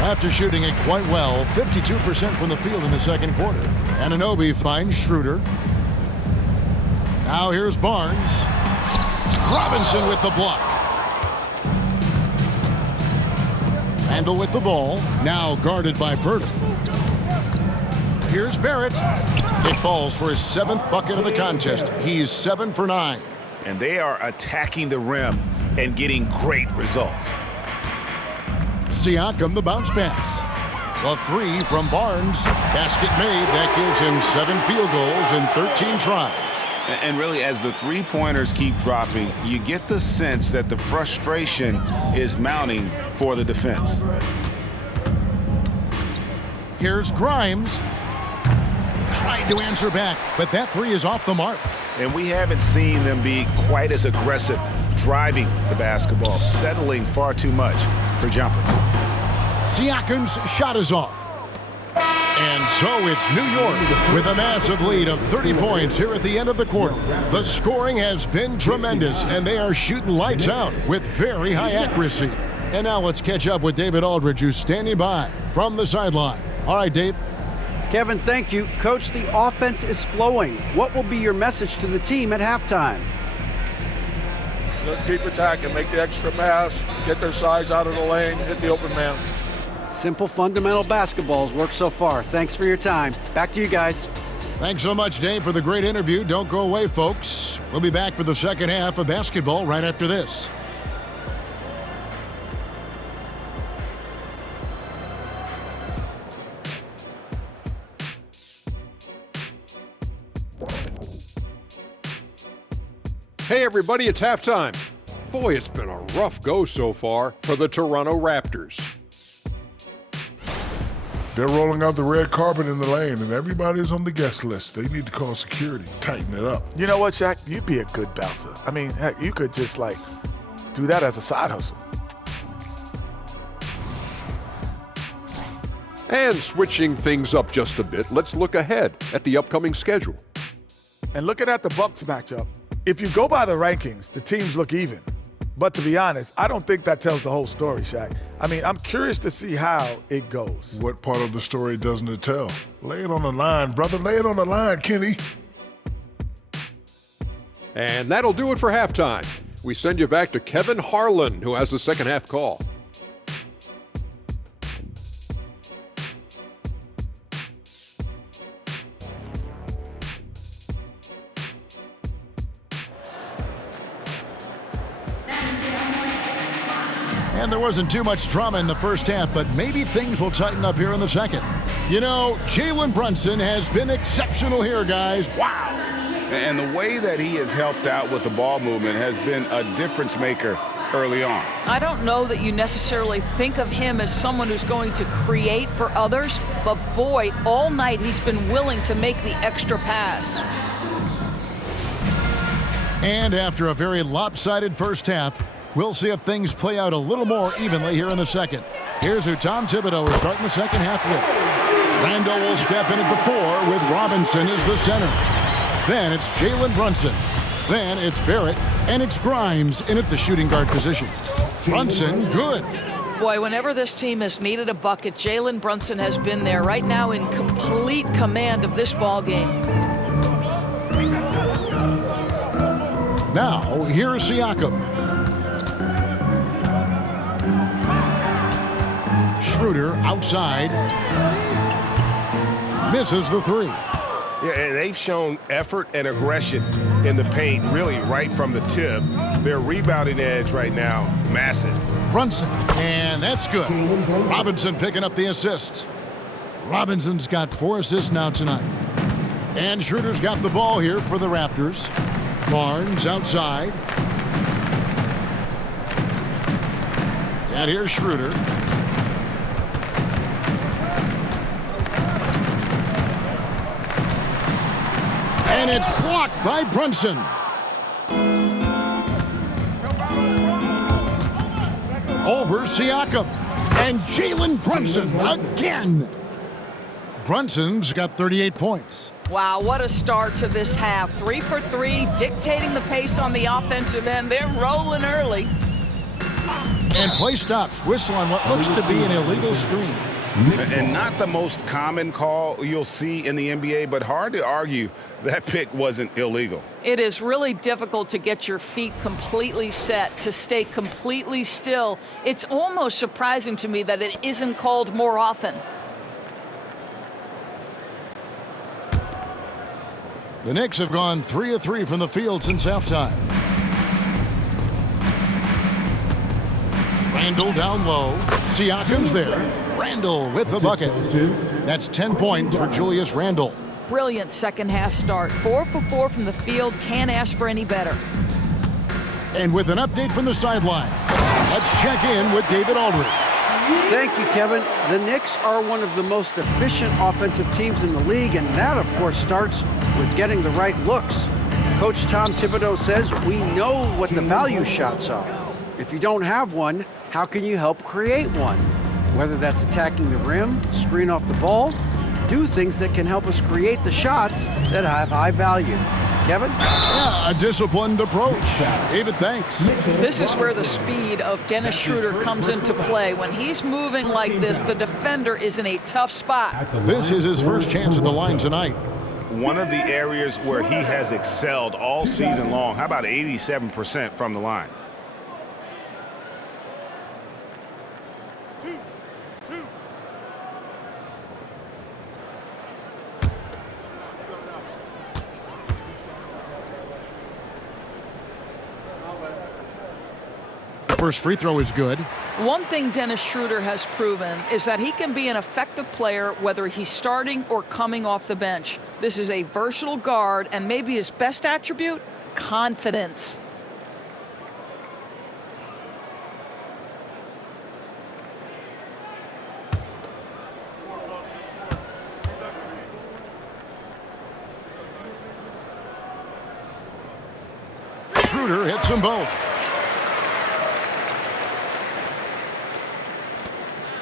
Raptors shooting it quite well. 52% from the field in the second quarter. Anunoby finds Schroeder. Now here's Barnes. Robinson with the block. Randle with the ball. Now guarded by Verta. Here's Barrett. It falls for his 7th bucket of the contest. He's 7 for 9. And they are attacking the rim and getting great results. Siakam the bounce pass. The 3 from Barnes. Basket made. That gives him 7 field goals in 13 tries. And really, as the three-pointers keep dropping, you get the sense that the frustration is mounting for the defense. Here's Grimes. Trying to answer back, but that 3 is off the mark. And we haven't seen them be quite as aggressive driving the basketball, settling far too much for jumpers. Siakam's shot is off. And so it's New York with a massive lead of 30 points here at the end of the quarter. The scoring has been tremendous, and they are shooting lights out with very high accuracy. And now let's catch up with David Aldridge, who's standing by from the sideline. All right, Dave. Kevin, thank you. Coach, the offense is flowing. What will be your message to the team at halftime? Let's keep attacking, make the extra pass, get their size out of the lane, hit the open man. Simple fundamental basketball's worked so far. Thanks for your time. Back to you guys. Thanks so much, Dave, for the great interview. Don't go away, folks. We'll be back for the second half of basketball right after this. Hey everybody, it's halftime. Boy, it's been a rough go so far for the Toronto Raptors. They're rolling out the red carpet in the lane, and everybody's on the guest list. They need to call security, tighten it up. You know what, Shaq? You'd be a good bouncer. I mean, heck, you could just, do that as a side hustle. And switching things up just a bit, let's look ahead at the upcoming schedule. And looking at the Bucks matchup, if you go by the rankings, the teams look even. But to be honest, I don't think that tells the whole story, Shaq. I mean, I'm curious to see how it goes. What part of the story doesn't it tell? Lay it on the line, brother. Lay it on the line, Kenny. And that'll do it for halftime. We send you back to Kevin Harlan, who has the second half call. And there wasn't too much drama in the first half, but maybe things will tighten up here in the second. You know, Jalen Brunson has been exceptional here, guys. Wow. And the way that he has helped out with the ball movement has been a difference maker early on. I don't know that you necessarily think of him as someone who's going to create for others, but boy, all night he's been willing to make the extra pass. And after a very lopsided first half, we'll see if things play out a little more evenly here in the second. Here's who Tom Thibodeau is starting the second half with. Randle will step in at the 4 with Robinson as the center. Then it's Jalen Brunson. Then it's Barrett, and it's Grimes in at the shooting guard position. Brunson, good. Boy, whenever this team has needed a bucket, Jalen Brunson has been there right now in complete command of this ball game. Now, here's Siakam. Schroeder outside. Misses the 3. Yeah, and they've shown effort and aggression in the paint, really right from the tip. Their rebounding edge right now, massive. Brunson, and that's good. Robinson picking up the assists. Robinson's got 4 assists now tonight. And Schroeder's got the ball here for the Raptors. Barnes outside. And here's Schroeder. And it's blocked by Brunson. Over Siakam. And Jalen Brunson again. Brunson's got 38 points. Wow, what a start to this half. 3 for 3, dictating the pace on the offensive end. They're rolling early. And play stops. Whistle on what looks to be an illegal screen. And not the most common call you'll see in the NBA, but hard to argue that pick wasn't illegal. It is really difficult to get your feet completely set, to stay completely still. It's almost surprising to me that it isn't called more often. The Knicks have gone 3 of 3 from the field since halftime. Randle down low. Siakam's there. Randle with the bucket. That's 10 points for Julius Randle. Brilliant second half start. 4 for 4 from the field. Can't ask for any better. And with an update from the sideline, let's check in with David Aldridge. Thank you, Kevin. The Knicks are one of the most efficient offensive teams in the league, and that, of course, starts with getting the right looks. Coach Tom Thibodeau says we know what the value shots are. If you don't have one, how can you help create one? Whether that's attacking the rim, screen off the ball, do things that can help us create the shots that have high value. Kevin? Yeah, a disciplined approach. David, thanks. This is where the speed of Dennis Schroeder comes into play. When he's moving like this, the defender is in a tough spot. This is his first chance at the line tonight. One of the areas where he has excelled all season long. How about 87% from the line? First free throw is good. One thing Dennis Schroeder has proven is that he can be an effective player whether he's starting or coming off the bench. This is a versatile guard, and maybe his best attribute, confidence. Schroeder hits them both.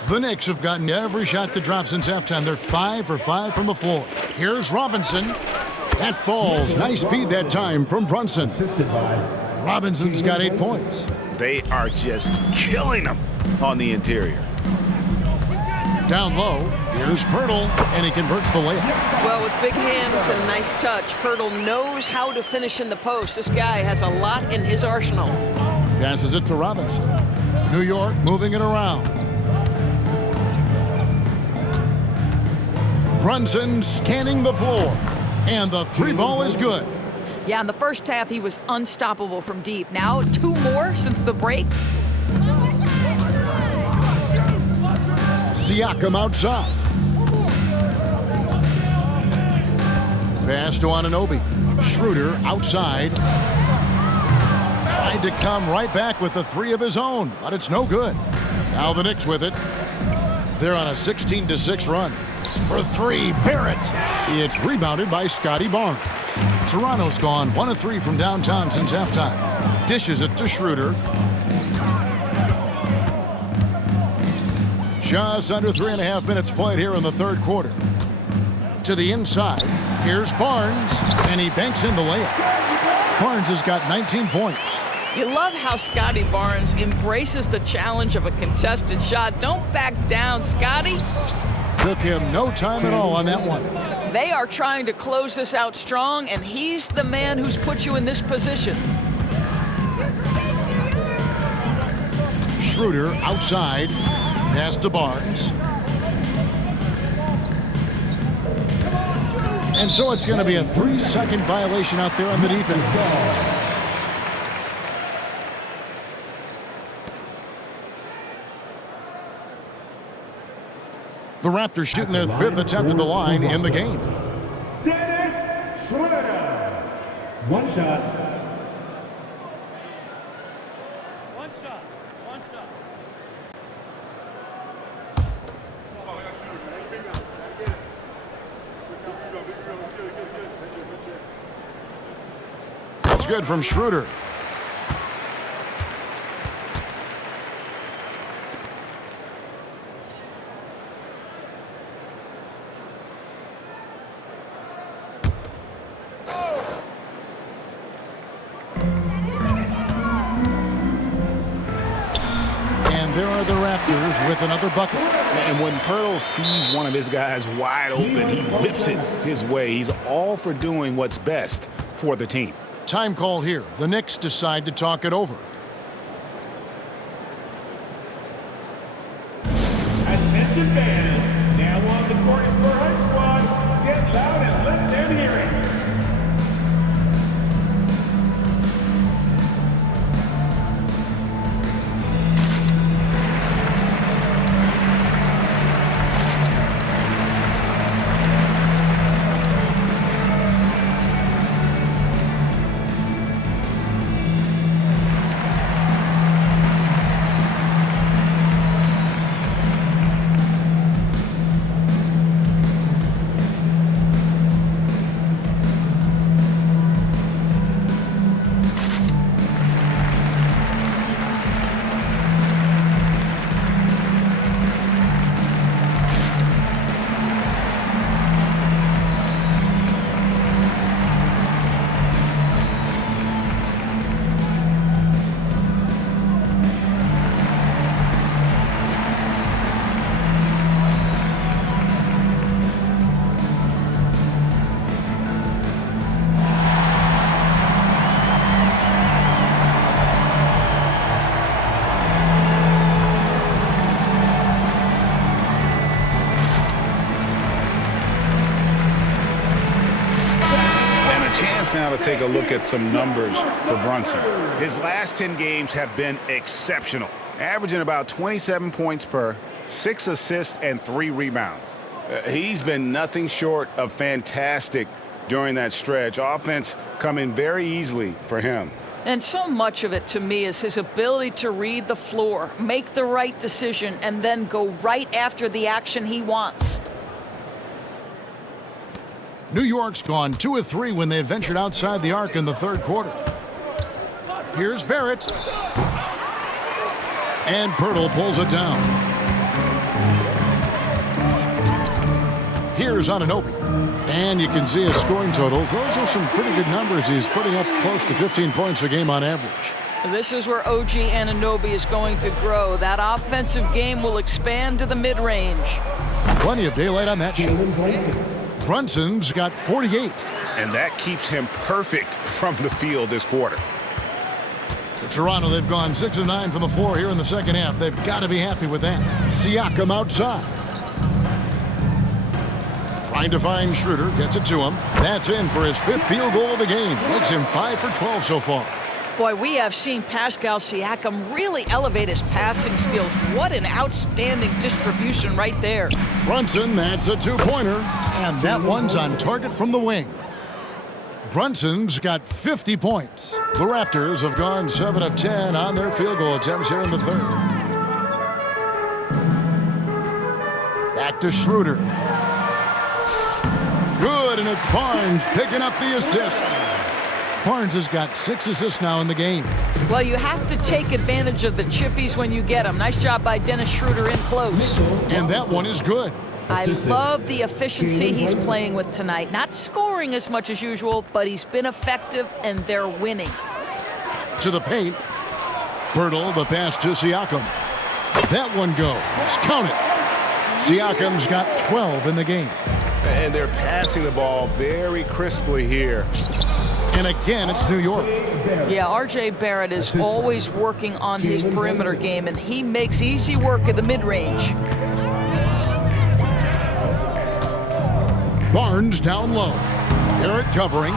The Knicks have gotten every shot to drop since halftime. They're 5 for 5 from the floor. Here's Robinson. That falls. Nice feed that time from Brunson. Robinson's got 8 points. They are just killing them on the interior. Down low, here's Pirtle, and he converts the layup. Well, with big hands and nice touch, Pirtle knows how to finish in the post. This guy has a lot in his arsenal. Passes it to Robinson. New York moving it around. Brunson scanning the floor, and the 3 ball is good. Yeah, in the first half, he was unstoppable from deep. Now, 2 more since the break. Siakam outside. Pass to Anunoby. Schroeder outside. Tried to come right back with the 3 of his own, but it's no good. Now the Knicks with it. They're on a 16-6 run. For 3, Barrett. It's rebounded by Scotty Barnes. Toronto's gone 1 of 3 from downtown since halftime. Dishes it to Schroeder. Just under 3.5 minutes played here in the third quarter. To the inside. Here's Barnes, and he banks in the layup. Barnes has got 19 points. You love how Scotty Barnes embraces the challenge of a contested shot. Don't back down, Scotty. Took him no time at all on that one. They are trying to close this out strong, and he's the man who's put you in this position. Schroeder outside. Pass to Barnes. And so it's going to be a 3-second violation out there on the defense. The Raptors shooting their 5th attempt at the line in the game. Dennis Schroeder. 1 shot. One shot. That's good from Schroeder. And there are the Raptors with another bucket. And when Pirtle sees one of his guys wide open, he whips it his way. He's all for doing what's best for the team. Time call here. The Knicks decide to talk it over. Attention fans, now on the court is for Hunt Squad. Get loud and let them hear it. Now to take a look at some numbers for Brunson. His last 10 games have been exceptional, averaging about 27 points per, 6 assists, and 3 rebounds. He's been nothing short of fantastic during that stretch. Offense coming very easily for him. And so much of it, to me, is his ability to read the floor, make the right decision, and then go right after the action he wants. New York's gone 2 of 3 when they ventured outside the arc in the third quarter. Here's Barrett. And Pirtle pulls it down. Here's Anunoby. And you can see his scoring totals. Those are some pretty good numbers. He's putting up close to 15 points a game on average. This is where OG Anunoby is going to grow. That offensive game will expand to the mid-range. Plenty of daylight on that shot. Brunson's got 48. And that keeps him perfect from the field this quarter. For Toronto, they've gone 6 of 9 from the floor here in the second half. They've got to be happy with that. Siakam outside. Trying to find Schroeder. Gets it to him. That's in for his 5th field goal of the game. Makes him 5 for 12 so far. Boy, we have seen Pascal Siakam really elevate his passing skills. What an outstanding distribution right there. Brunson, that's a 2-pointer. And that one's on target from the wing. Brunson's got 50 points. The Raptors have gone 7 of 10 on their field goal attempts here in the third. Back to Schroeder. Good, and it's Barnes picking up the assist. Barnes has got 6 assists now in the game. Well, you have to take advantage of the chippies when you get them. Nice job by Dennis Schroeder in close. And that one is good. I love the efficiency he's playing with tonight. Not scoring as much as usual, but he's been effective, and they're winning. To the paint. Pirtle, the pass to Siakam. That one goes. Count it. Siakam's got 12 in the game. And they're passing the ball very crisply here. And again, it's New York. Yeah, R.J. Barrett is always working on his perimeter game, and he makes easy work at the mid-range. Barnes down low. Barrett covering.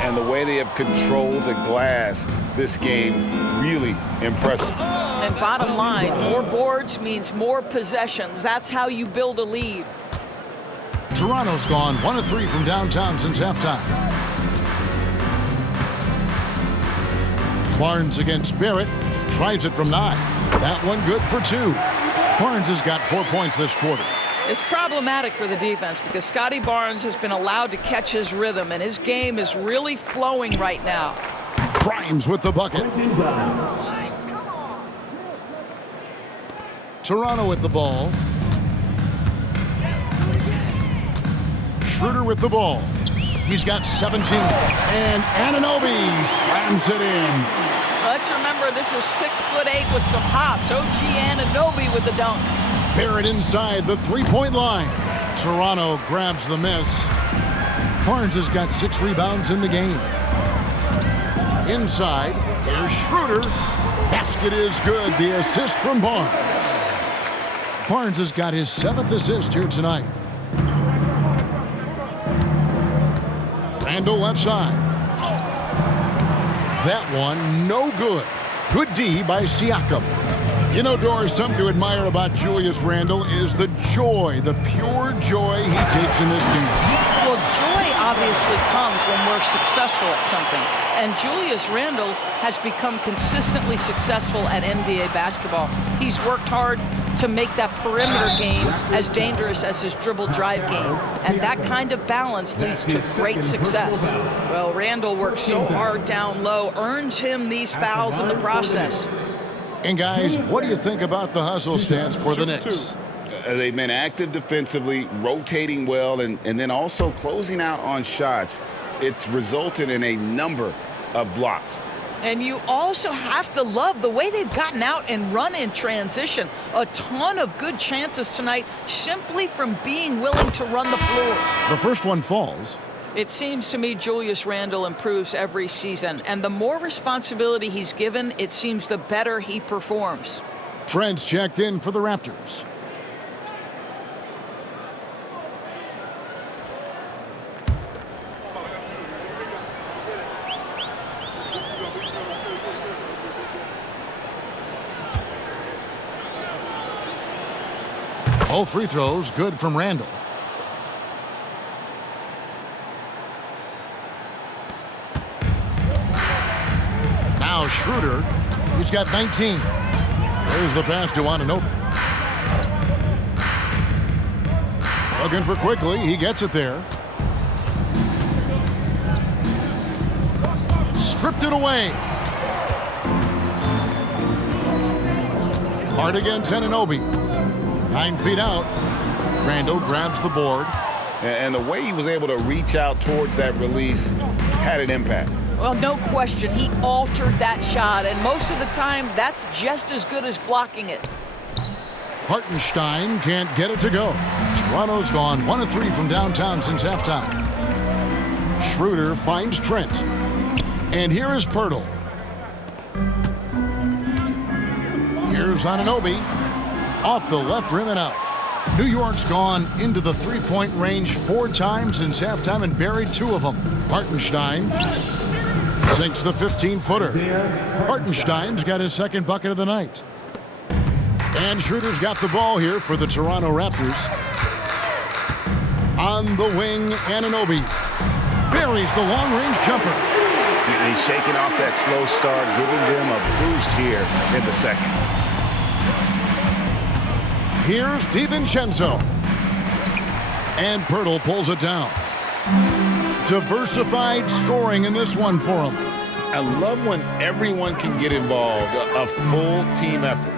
And the way they have controlled the glass this game, really impressive. And bottom line, more boards means more possessions. That's how you build a lead. Toronto's gone 1 of 3 from downtown since halftime. Barnes against Barrett. Tries it from 9. That one good for 2. Barnes has got 4 points this quarter. It's problematic for the defense because Scotty Barnes has been allowed to catch his rhythm, and his game is really flowing right now. Grimes with the bucket. Toronto with the ball. Schroeder with the ball. He's got 17. And Anunoby slams it in. Let's remember this is 6'8" with some hops. OG Anunoby with the dunk. Barrett inside the three-point line. Toronto grabs the miss. Barnes has got 6 rebounds in the game. Inside, here's Schroeder. Basket is good. The assist from Barnes. Barnes has got his 7th assist here tonight. Randle left side. That one, no good. Good D by Siakam. You know, Doris, something to admire about Julius Randle is the joy, the pure joy he takes in this game. Well, joy obviously comes when we're successful at something. And Julius Randle has become consistently successful at NBA basketball. He's worked hard to make that perimeter game as dangerous as his dribble drive game. And that kind of balance leads to great success. Well, Randle works so hard down low, earns him these fouls in the process. And guys, what do you think about the hustle stance for the Knicks? They've been active defensively, rotating well, and then also closing out on shots. It's resulted in a number of blocks. And you also have to love the way they've gotten out and run in transition. A ton of good chances tonight simply from being willing to run the floor. The first one falls. It seems to me Julius Randle improves every season, and the more responsibility he's given, it seems the better he performs. Trent's checked in for the Raptors. All free throws good from Randle. Now Schroeder, he's got 19. There's the pass to Anunoby. Looking for quickly, he gets it there. Stripped it away. Hard against Anunoby. 9 feet out. Randle grabs the board. And the way he was able to reach out towards that release had an impact. Well, no question, he altered that shot, and most of the time, that's just as good as blocking it. Hartenstein can't get it to go. Toronto's gone 1 of 3 from downtown since halftime. Schroeder finds Trent. And here is Pirtle. Here's Anunoby. Off the left rim and out. New York's gone into the three-point range 4 times since halftime and buried 2 of them. Hartenstein sinks the 15-footer. Hartenstein's got his 2nd bucket of the night. And Schroeder's got the ball here for the Toronto Raptors. On the wing, Anunoby buries the long-range jumper. He's shaking off that slow start, giving them a boost here in the second. Here's DiVincenzo. And Pirtle pulls it down. Diversified scoring in this one for him. I love when everyone can get involved, a full team effort.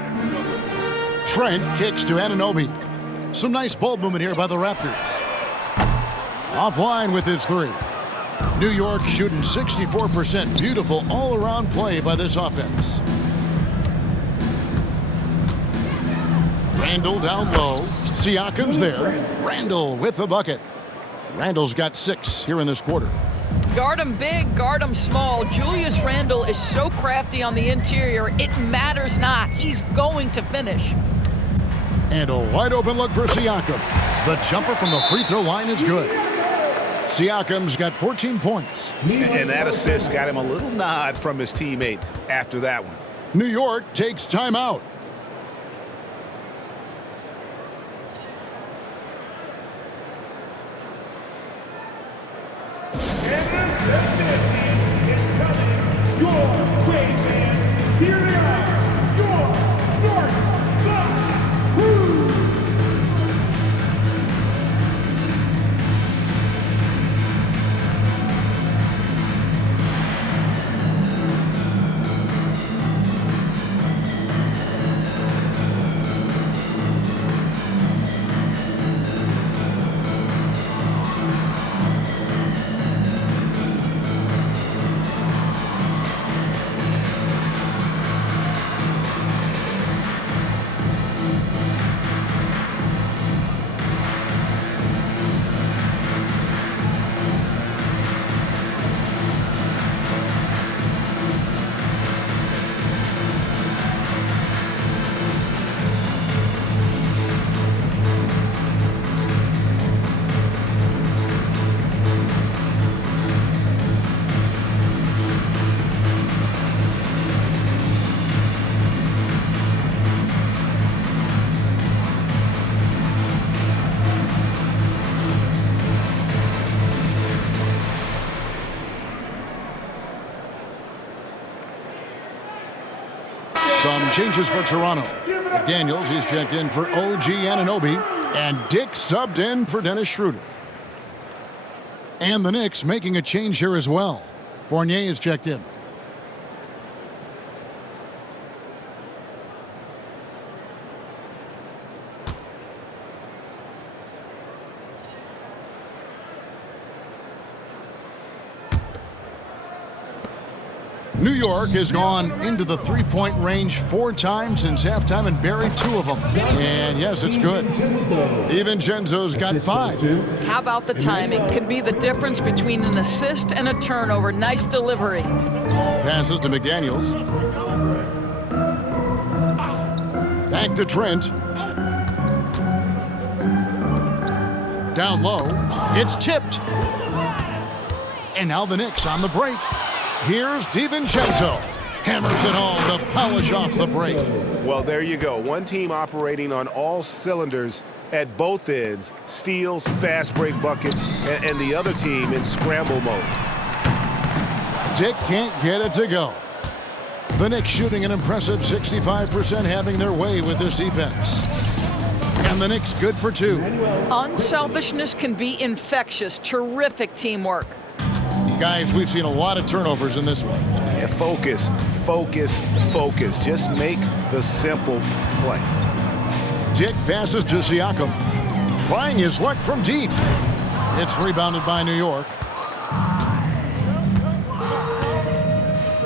Trent kicks to Anunoby. Some nice ball movement here by the Raptors. Offline with his 3. New York shooting 64%. Beautiful all-around play by this offense. Randle down low. Siakam's there. Randle with the bucket. Randle's got 6 here in this quarter. Guard him big, guard him small. Julius Randle is so crafty on the interior, it matters not. He's going to finish. And a wide open look for Siakam. The jumper from the free throw line is good. Siakam's got 14 points. And that assist got him a little nod from his teammate after that one. New York takes timeout. Here they are, your North Side Crew. Some changes for Toronto. McDaniels, he's checked in for OG Anunoby. And Dick subbed in for Dennis Schroeder. And the Knicks making a change here as well. Fournier is checked in. New York has gone into the three-point range 4 times since halftime and buried 2 of them. And yes, it's good. DiVincenzo's got 5. How about the timing? Can be the difference between an assist and a turnover. Nice delivery. Passes to McDaniels. Back to Trent. Down low. It's tipped. And now the Knicks on the break. Here's DiVincenzo. Hammers it home to polish off the break. Well, there you go. One team operating on all cylinders at both ends. Steals, fast break buckets, and the other team in scramble mode. Dick can't get it to go. The Knicks shooting an impressive 65%, having their way with this defense. And the Knicks good for 2. Unselfishness can be infectious. Terrific teamwork. Guys, we've seen a lot of turnovers in this one. Yeah, focus, focus, focus. Just make the simple play. Dick passes to Siakam. Trying his luck from deep. It's rebounded by New York.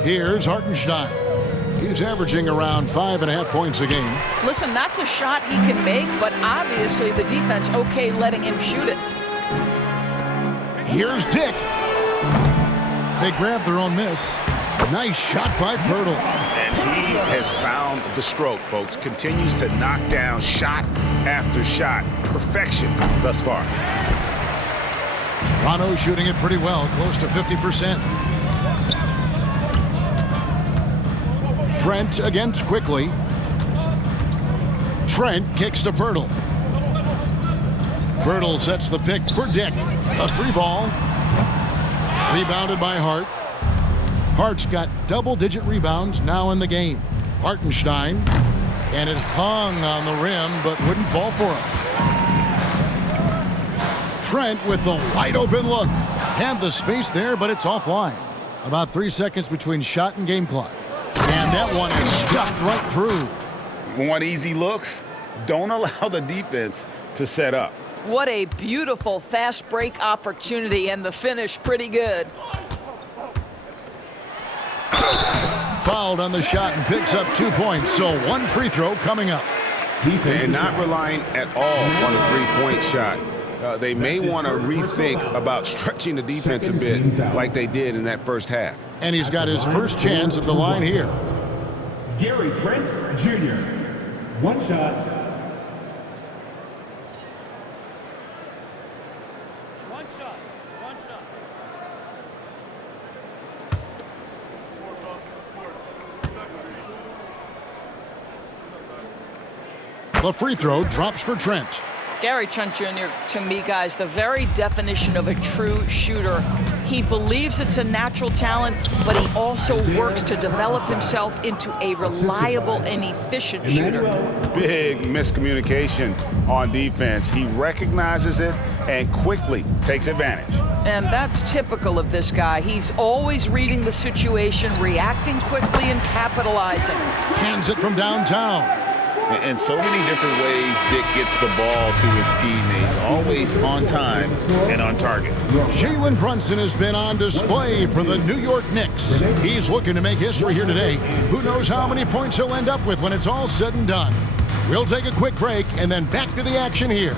Here's Hartenstein. He's averaging around 5.5 points a game. Listen, that's a shot he can make, but obviously the defense okay letting him shoot it. Here's Dick. They grab their own miss. Nice shot by Pirtle. And he has found the stroke, folks. Continues to knock down shot after shot. Perfection thus far. Toronto shooting it pretty well, close to 50%. Trent against quickly. Trent kicks to Pirtle. Pirtle sets the pick for Dick. A 3-ball. Rebounded by Hart. Hart's got double-digit rebounds now in the game. Hartenstein. And it hung on the rim, but wouldn't fall for him. Trent with the wide-open look. Had the space there, but it's offline. About 3 seconds between shot and game clock. And that one is stuffed right through. Want easy looks? Don't allow the defense to set up. What a beautiful fast break opportunity, and the finish pretty good. Fouled on the shot and picks up 2 points, so 1 free throw coming up. And not relying at all on a three-point shot. They may want to rethink about stretching the defense a bit like they did in that first half. And he's got his first chance at the line here. Gary Trent Jr. 1 shot. The free throw drops for Trent. Gary Trent Jr., to me, guys, the very definition of a true shooter. He believes it's a natural talent, but he also works to develop himself into a reliable and efficient shooter. Big miscommunication on defense. He recognizes it and quickly takes advantage. And that's typical of this guy. He's always reading the situation, reacting quickly, and capitalizing. Hands it from downtown. In so many different ways, Dick gets the ball to his teammates, always on time and on target. Jalen Brunson has been on display for the New York Knicks. He's looking to make history here today. Who knows how many points he'll end up with when it's all said and done. We'll take a quick break and then back to the action here.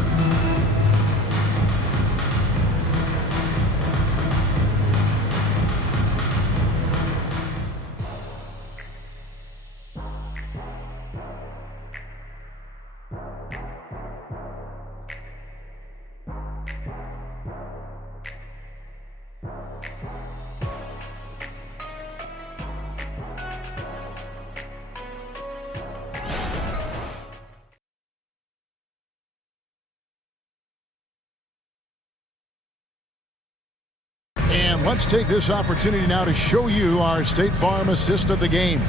And let's take this opportunity now to show you our State Farm assist of the game.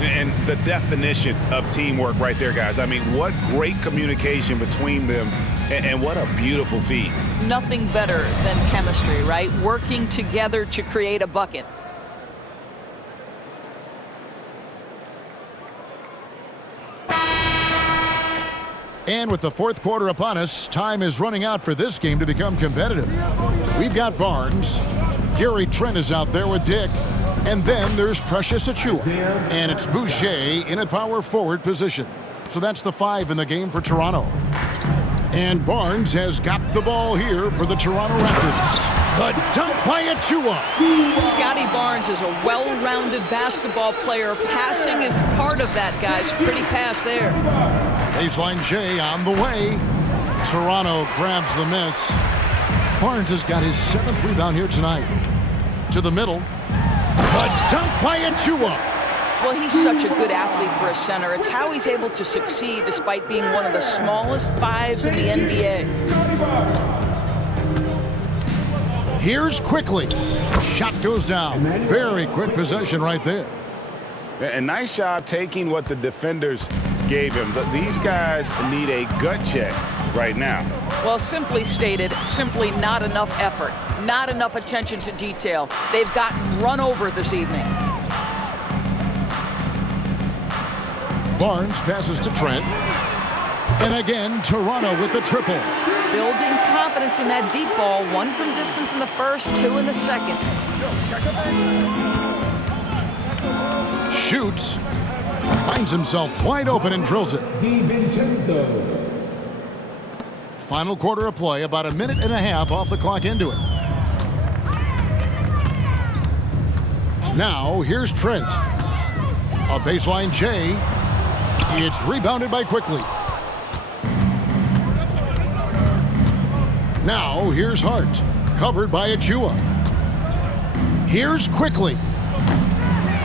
And the definition of teamwork right there, guys. I mean, what great communication between them, and what a beautiful feed. Nothing better than chemistry, right? Working together to create a bucket. And with the fourth quarter upon us, time is running out for this game to become competitive. We've got Barnes. Gary Trent is out there with Dick. And then there's Precious Achiuwa. And it's Boucher in a power forward position. So that's the 5 in the game for Toronto. And Barnes has got the ball here for the Toronto Raptors. The dunk by Achiuwa. Scotty Barnes is a well-rounded basketball player. Passing is part of that, guys. Pretty pass there. Baseline J on the way. Toronto grabs the miss. Barnes has got his 7th rebound here tonight. To the middle. The dunk by Achiuwa. Well, he's such a good athlete for a center. It's how he's able to succeed despite being one of the smallest 5s in the NBA. Here's Quickly. Shot goes down. Very quick possession right there. A nice job taking what the defenders gave him. These guys need a gut check right now. Well, simply stated, simply not enough effort. Not enough attention to detail. They've gotten run over this evening. Barnes passes to Trent. And again, Toronto with the triple. Building confidence in that deep ball. 1 from distance in the first, 2 in the second. Shoots. Finds himself wide open and drills it. Final quarter of play, about a minute and a half off the clock into it. Now, here's Trent. A baseline J. It's rebounded by Quickly. Now, here's Hart. Covered by Achiuwa. Here's Quickly.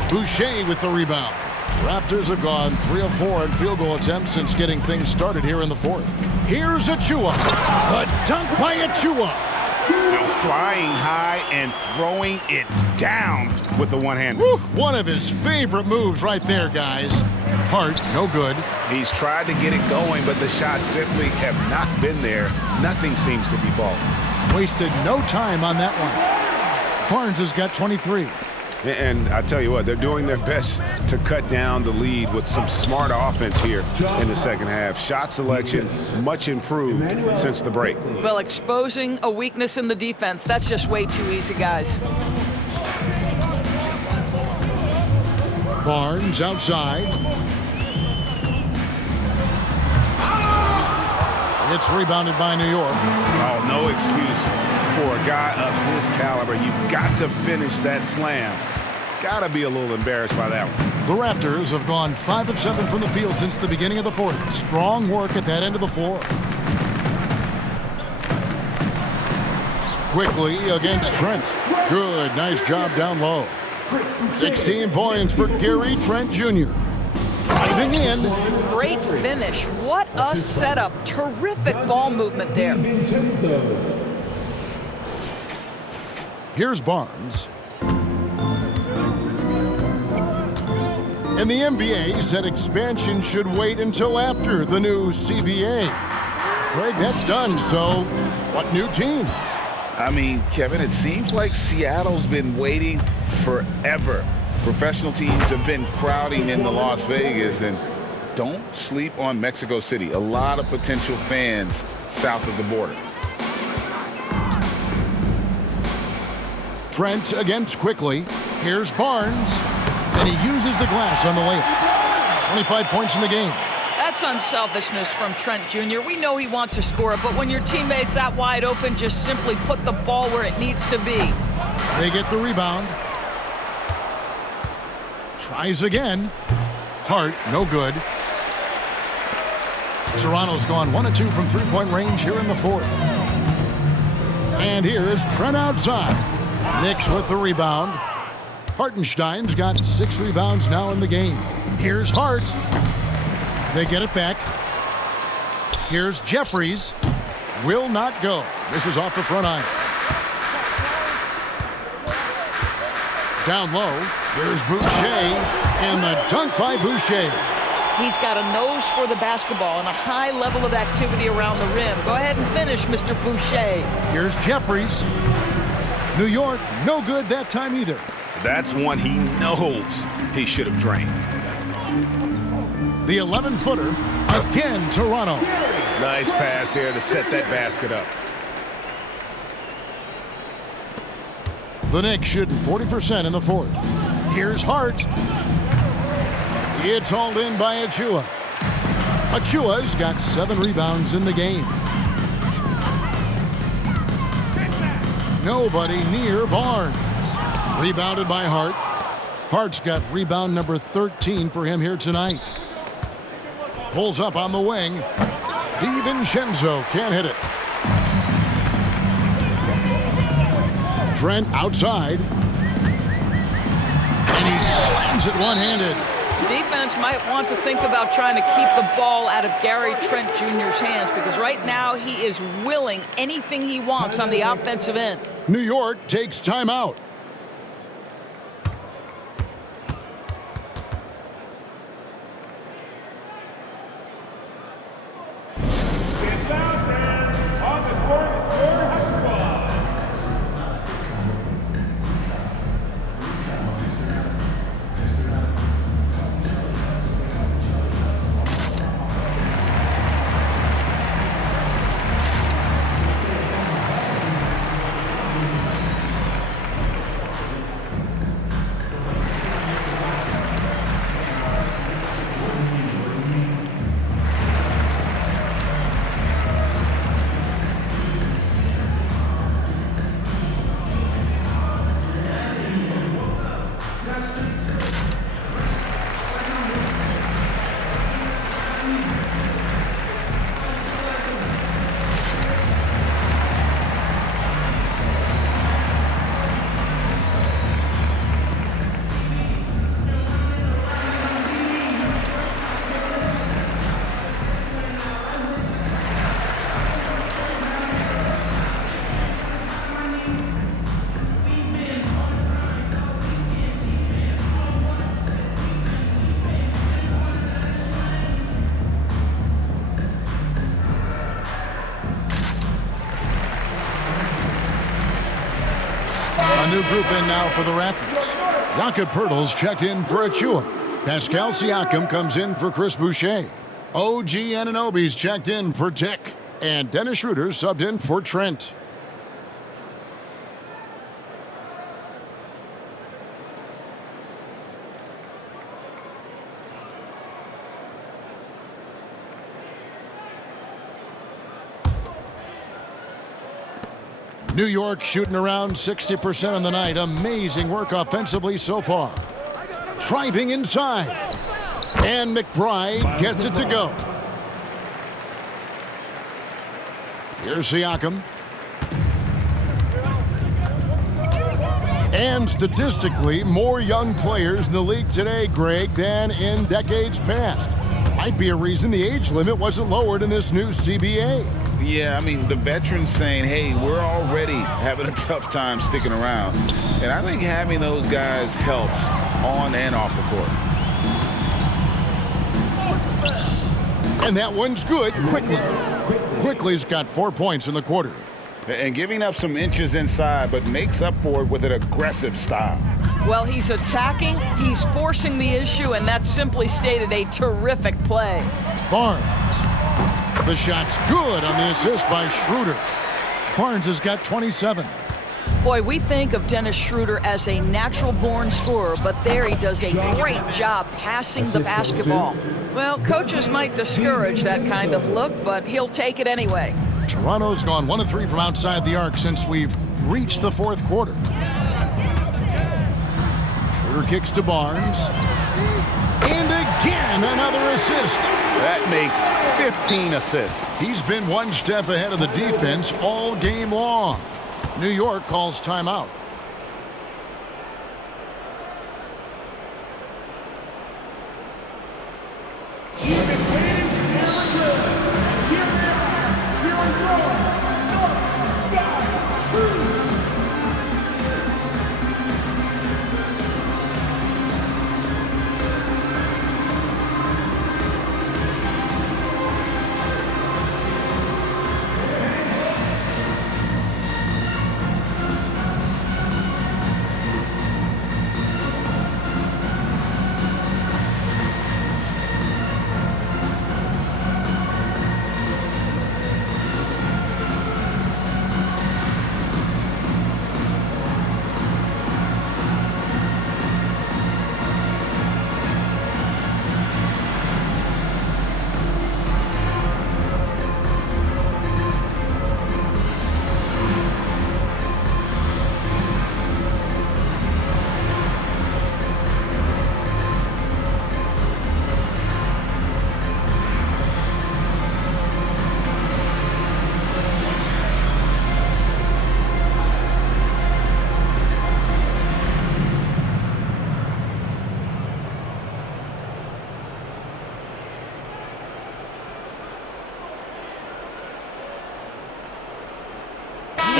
Boucher with the rebound. Raptors have gone 3 of 4 in field goal attempts since getting things started here in the 4th. Here's Achiuwa. The dunk by Achiuwa. Now flying high and throwing it down with the one-hander. One of his favorite moves right there, guys. Hart, no good. He's tried to get it going, but the shots simply have not been there. Nothing seems to be falling. Wasted no time on that one. Barnes has got 23. And I tell you what, they're doing their best to cut down the lead with some smart offense here in the second half. Shot selection much improved since the break. Well, exposing a weakness in the defense, that's just way too easy, guys. Barnes outside. It's rebounded by New York. Oh, no excuse for a guy of his caliber. You've got to finish that slam. Got to be a little embarrassed by that one. The Raptors have gone 5 of 7 from the field since the beginning of the 4th. Strong work at that end of the floor. Quickly against Trent. Good, nice job down low. 16 points for Gary Trent Jr. Driving in. Great finish. What a setup. Terrific ball movement there. Here's Barnes. And the NBA said expansion should wait until after the new CBA. Greg, that's done, so what new teams? I mean, Kevin, it seems like Seattle's been waiting forever. Professional teams have been crowding into Las Vegas, and don't sleep on Mexico City. A lot of potential fans south of the border. Trent against Quickly. Here's Barnes. And he uses the glass on the layup. 25 points in the game. That's unselfishness from Trent Jr. We know he wants to score, but when your teammate's that wide open, just simply put the ball where it needs to be. They get the rebound. Tries again. Hart, no good. Toronto's gone 1 of 2 from three-point range here in the 4th. And here's Trent outside. Knicks with the rebound. Hartenstein's got 6 rebounds now in the game. Here's Hart. They get it back. Here's Jeffries. Will not go. This is off the front iron. Down low, here's Boucher, and the dunk by Boucher. He's got a nose for the basketball and a high level of activity around the rim. Go ahead and finish, Mr. Boucher. Here's Jeffries. New York, no good that time either. That's one he knows he should have drained. The 11-footer, again Toronto. Nice pass here to set that basket up. The Knicks shooting 40% in the fourth. Here's Hart. It's hauled in by Achua. Achua's got 7 rebounds in the game. Nobody near Barnes. Rebounded by Hart. Hart's got rebound number 13 for him here tonight. Pulls up on the wing. DiVincenzo can't hit it. Trent outside. And he slams it one-handed. Defense might want to think about trying to keep the ball out of Gary Trent Jr.'s hands because right now he is willing anything he wants on the offensive end. New York takes timeout. A new group in now for the Raptors. Jakob Poeltl's checked in for Achua. Pascal Siakam comes in for Chris Boucher. OG Anunoby's checked in for Tick. And Dennis Schroeder subbed in for Trent. New York shooting around 60% on the night. Amazing work offensively so far. Driving inside. And McBride gets it to go. Here's Siakam. And statistically, more young players in the league today, Greg, than in decades past. Might be a reason the age limit wasn't lowered in this new CBA. Yeah, I mean, the veterans saying, hey, we're already having a tough time sticking around. And I think having those guys helps on and off the court. And that one's good. Quickly's got 4 points in the quarter. And giving up some inches inside, but makes up for it with an aggressive style. Well, he's attacking, he's forcing the issue, and that's simply stated a terrific play. Barnes. The shot's good on the assist by Schroeder. Barnes has got 27. Boy, we think of Dennis Schroeder as a natural-born scorer, but there he does a great job passing the basketball. Well, coaches might discourage that kind of look, but he'll take it anyway. Toronto's gone 1 of 3 from outside the arc since we've reached the fourth quarter. Schroeder kicks to Barnes. And again, another assist. That makes 15 assists. He's been one step ahead of the defense all game long. New York calls timeout.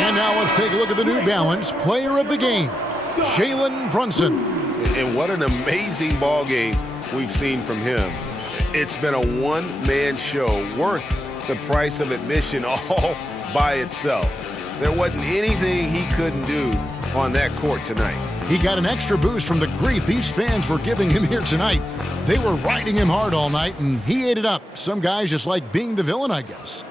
And now let's take a look at the New Balance Player of the Game, Jalen Brunson. And what an amazing ball game we've seen from him. It's been a one-man show worth the price of admission all by itself. There wasn't anything he couldn't do on that court tonight. He got an extra boost from the grief these fans were giving him here tonight. They were riding him hard all night, and he ate it up. Some guys just like being the villain, I guess.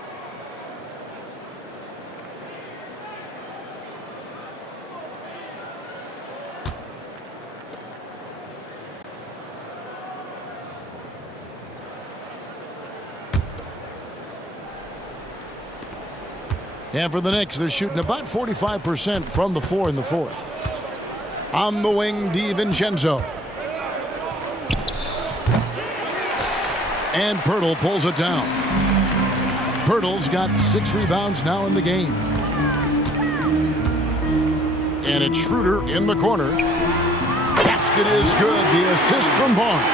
And for the Knicks, they're shooting about 45% from the floor in the fourth. On the wing, DiVincenzo. And Pirtle pulls it down. Pirtle's got 6 rebounds now in the game. And it's Schroeder in the corner. Basket is good. The assist from Barnes.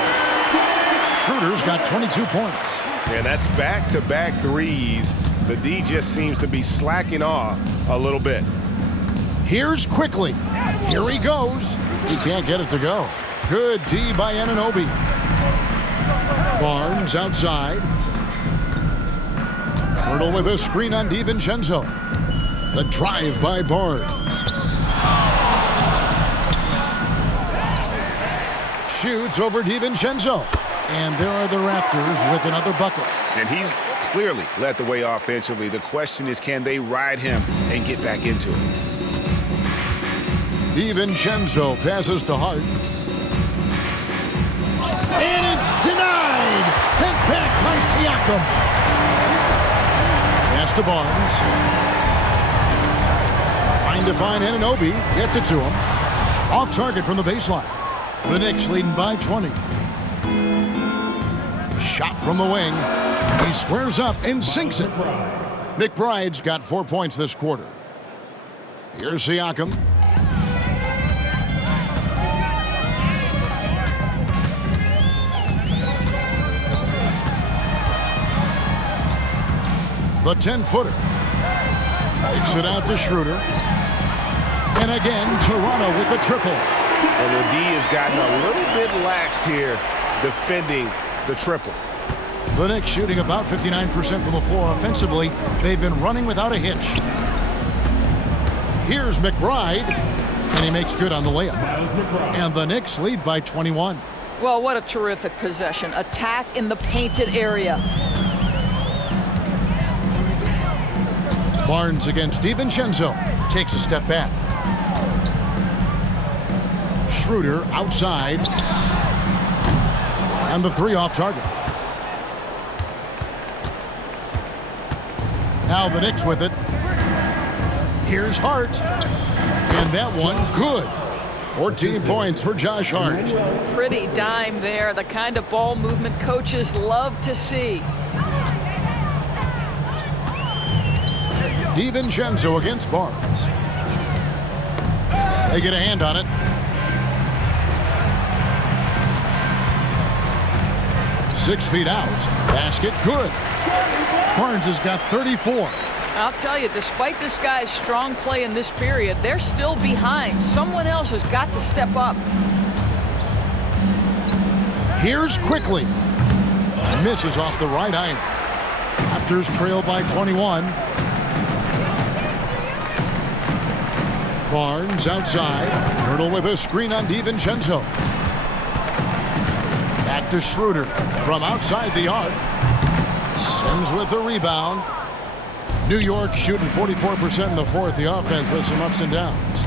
Schroeder's got 22 points. And that's back-to-back threes. The D just seems to be slacking off a little bit. Here's Quickly. Here he goes. He can't get it to go. Good D by Anunoby. Barnes outside. Pirtle with a screen on DiVincenzo. The drive by Barnes. Shoots over DiVincenzo. And there are the Raptors with another bucket. And he's clearly led the way offensively. The question is, can they ride him and get back into it? DiVincenzo passes to Hart. And it's denied. Sent back by Siakam. Pass to Barnes. Trying to find Anunoby. Gets it to him. Off target from the baseline. The Knicks leading by 20. Shot from the wing. He squares up and sinks it. McBride's got 4 points this quarter. Here's Siakam. The 10-footer. Takes it out to Schroeder. And again, Toronto with the triple. And the D has gotten a little bit laxed here defending the triple. The Knicks shooting about 59% from the floor offensively. They've been running without a hitch. Here's McBride, and he makes good on the layup. And the Knicks lead by 21. Well, what a terrific possession. Attack in the painted area. Barnes against DiVincenzo. Takes a step back. Schroeder outside. And the 3 off target. Now the Knicks with it. Here's Hart. And that one, good. 14 points for Josh Hart. Pretty dime there. The kind of ball movement coaches love to see. DiVincenzo against Barnes. They get a hand on it. Six feet out. Basket, good. Barnes has got 34. I'll tell you, despite this guy's strong play in this period, they're still behind. Someone else has got to step up. Here's Quickly. Misses off the right iron. Raptors trail by 21. Barnes outside. Pirtle with a screen on DiVincenzo. Back to Schroeder from outside the arc. Sims with the rebound. New York shooting 44% in the fourth. The offense with some ups and downs.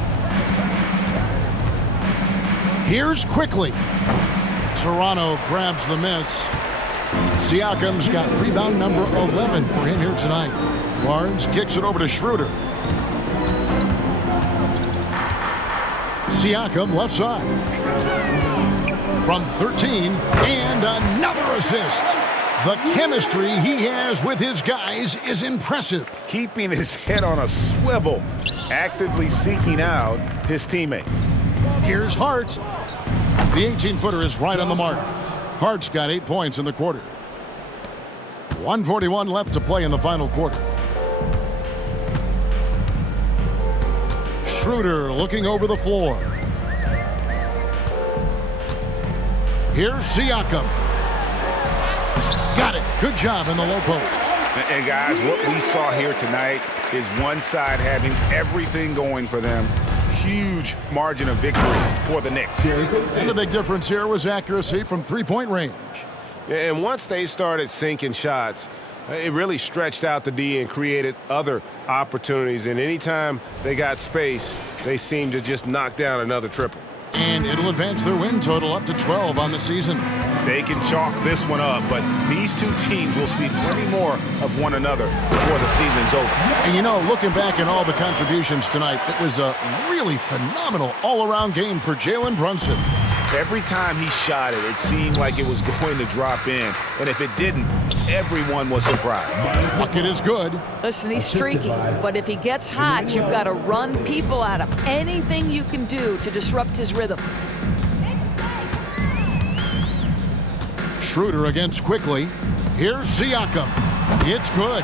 Here's Quickly. Toronto grabs the miss. Siakam's got rebound number 11 for him here tonight. Barnes kicks it over to Schroeder. Siakam left side. From 13, and another assist. The chemistry he has with his guys is impressive. Keeping his head on a swivel, actively seeking out his teammate. Here's Hart. The 18-footer is right on the mark. Hart's got 8 points in the quarter. 1:41 left to play in the final quarter. Schroeder looking over the floor. Here's Siakam. Got it. Good job in the low post. And guys, what we saw here tonight is one side having everything going for them. Huge margin of victory for the Knicks. And the big difference here was accuracy from three-point range. Yeah, and once they started sinking shots, it really stretched out the D and created other opportunities. And anytime they got space, they seemed to just knock down another triple. And it'll advance their win total up to 12 on the season. They can chalk this one up, but these two teams will see plenty more of one another before the season's over. And you know, looking back at all the contributions tonight, it was a really phenomenal all-around game for Jalen Brunson. Every time he shot it, it seemed like it was going to drop in. And if it didn't, everyone was surprised. Bucket is good. Listen, he's streaky, but if he gets hot, you've got to run people at him. Anything you can do to disrupt his rhythm. Schroeder against quickly. Here's Siakam. It's good.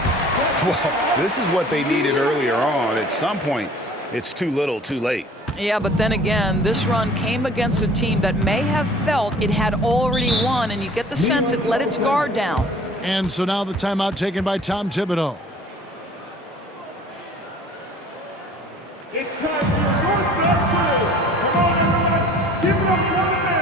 Well, this is what they needed earlier on. At some point, it's too little, too late. Yeah, but then again, this run came against a team that may have felt it had already won, and you get the sense it let its guard down. And so now the timeout taken by Tom Thibodeau. It's time for your set play. Come on, everyone. Give it up for the man.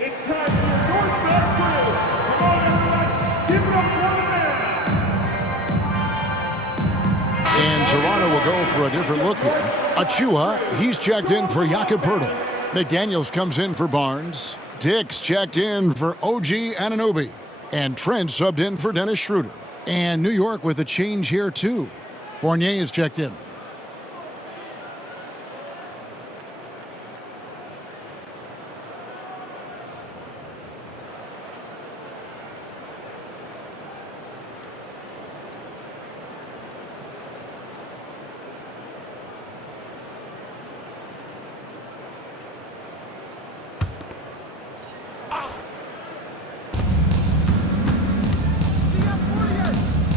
It's time for your set play. Come on, everyone. Give it up for the man. And Toronto will go for a different look here. Achua, he's checked in for Jakob Poeltl. McDaniels comes in for Barnes. Dix checked in for OG Anunoby. And Trent subbed in for Dennis Schroeder. And New York with a change here, too. Fournier is checked in.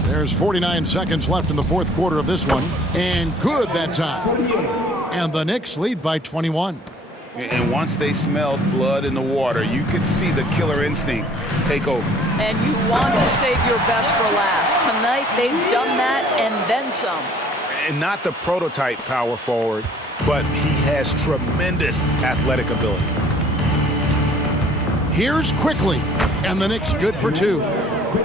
There's 49 seconds left in the fourth quarter of this one. And good that time. And the Knicks lead by 21. And once they smelled blood in the water, you could see the killer instinct take over. And you want to save your best for last. Tonight, they've done that and then some. And not the prototype power forward, but he has tremendous athletic ability. Here's quickly. And the Knicks good for two.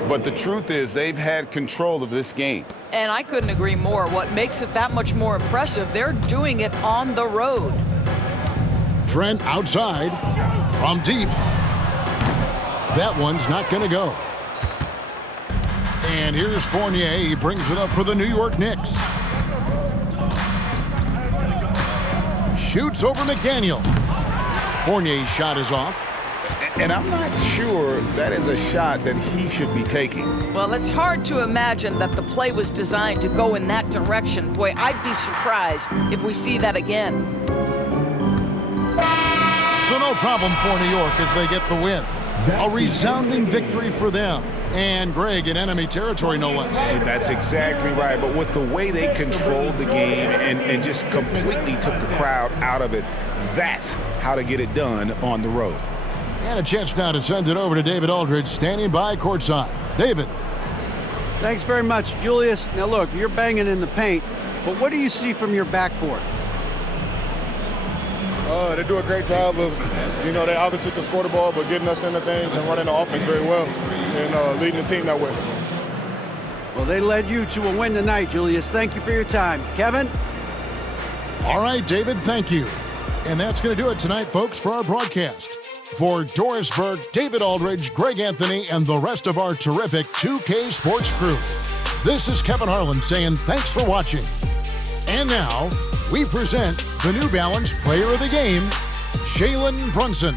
But the truth is, they've had control of this game. And I couldn't agree more. What makes it that much more impressive, they're doing it on the road. Trent outside from deep. That one's not going to go. And here's Fournier. He brings it up for the New York Knicks. Shoots over McDaniel. Fournier's shot is off. And I'm not sure that is a shot that he should be taking. Well, it's hard to imagine that the play was designed to go in that direction. Boy, I'd be surprised if we see that again. So no problem for New York as they get the win. A resounding victory for them. And Greg in enemy territory, no less. That's exactly right. But with the way they controlled the game and just completely took the crowd out of it, that's how to get it done on the road. And a chance now to send it over to David Aldridge, standing by courtside. David. Thanks very much, Julius. Now look, you're banging in the paint, but what do you see from your backcourt? They do a great job of, they obviously can score the ball, but getting us into things and running the offense very well and leading the team that way. Well, they led you to a win tonight, Julius. Thank you for your time. Kevin? All right, David, thank you. And that's going to do it tonight, folks, for our broadcast. For Doris Burke, David Aldridge, Greg Anthony, and the rest of our terrific 2K Sports crew, this is Kevin Harlan saying thanks for watching. And now, we present the New Balance Player of the Game, Jalen Brunson.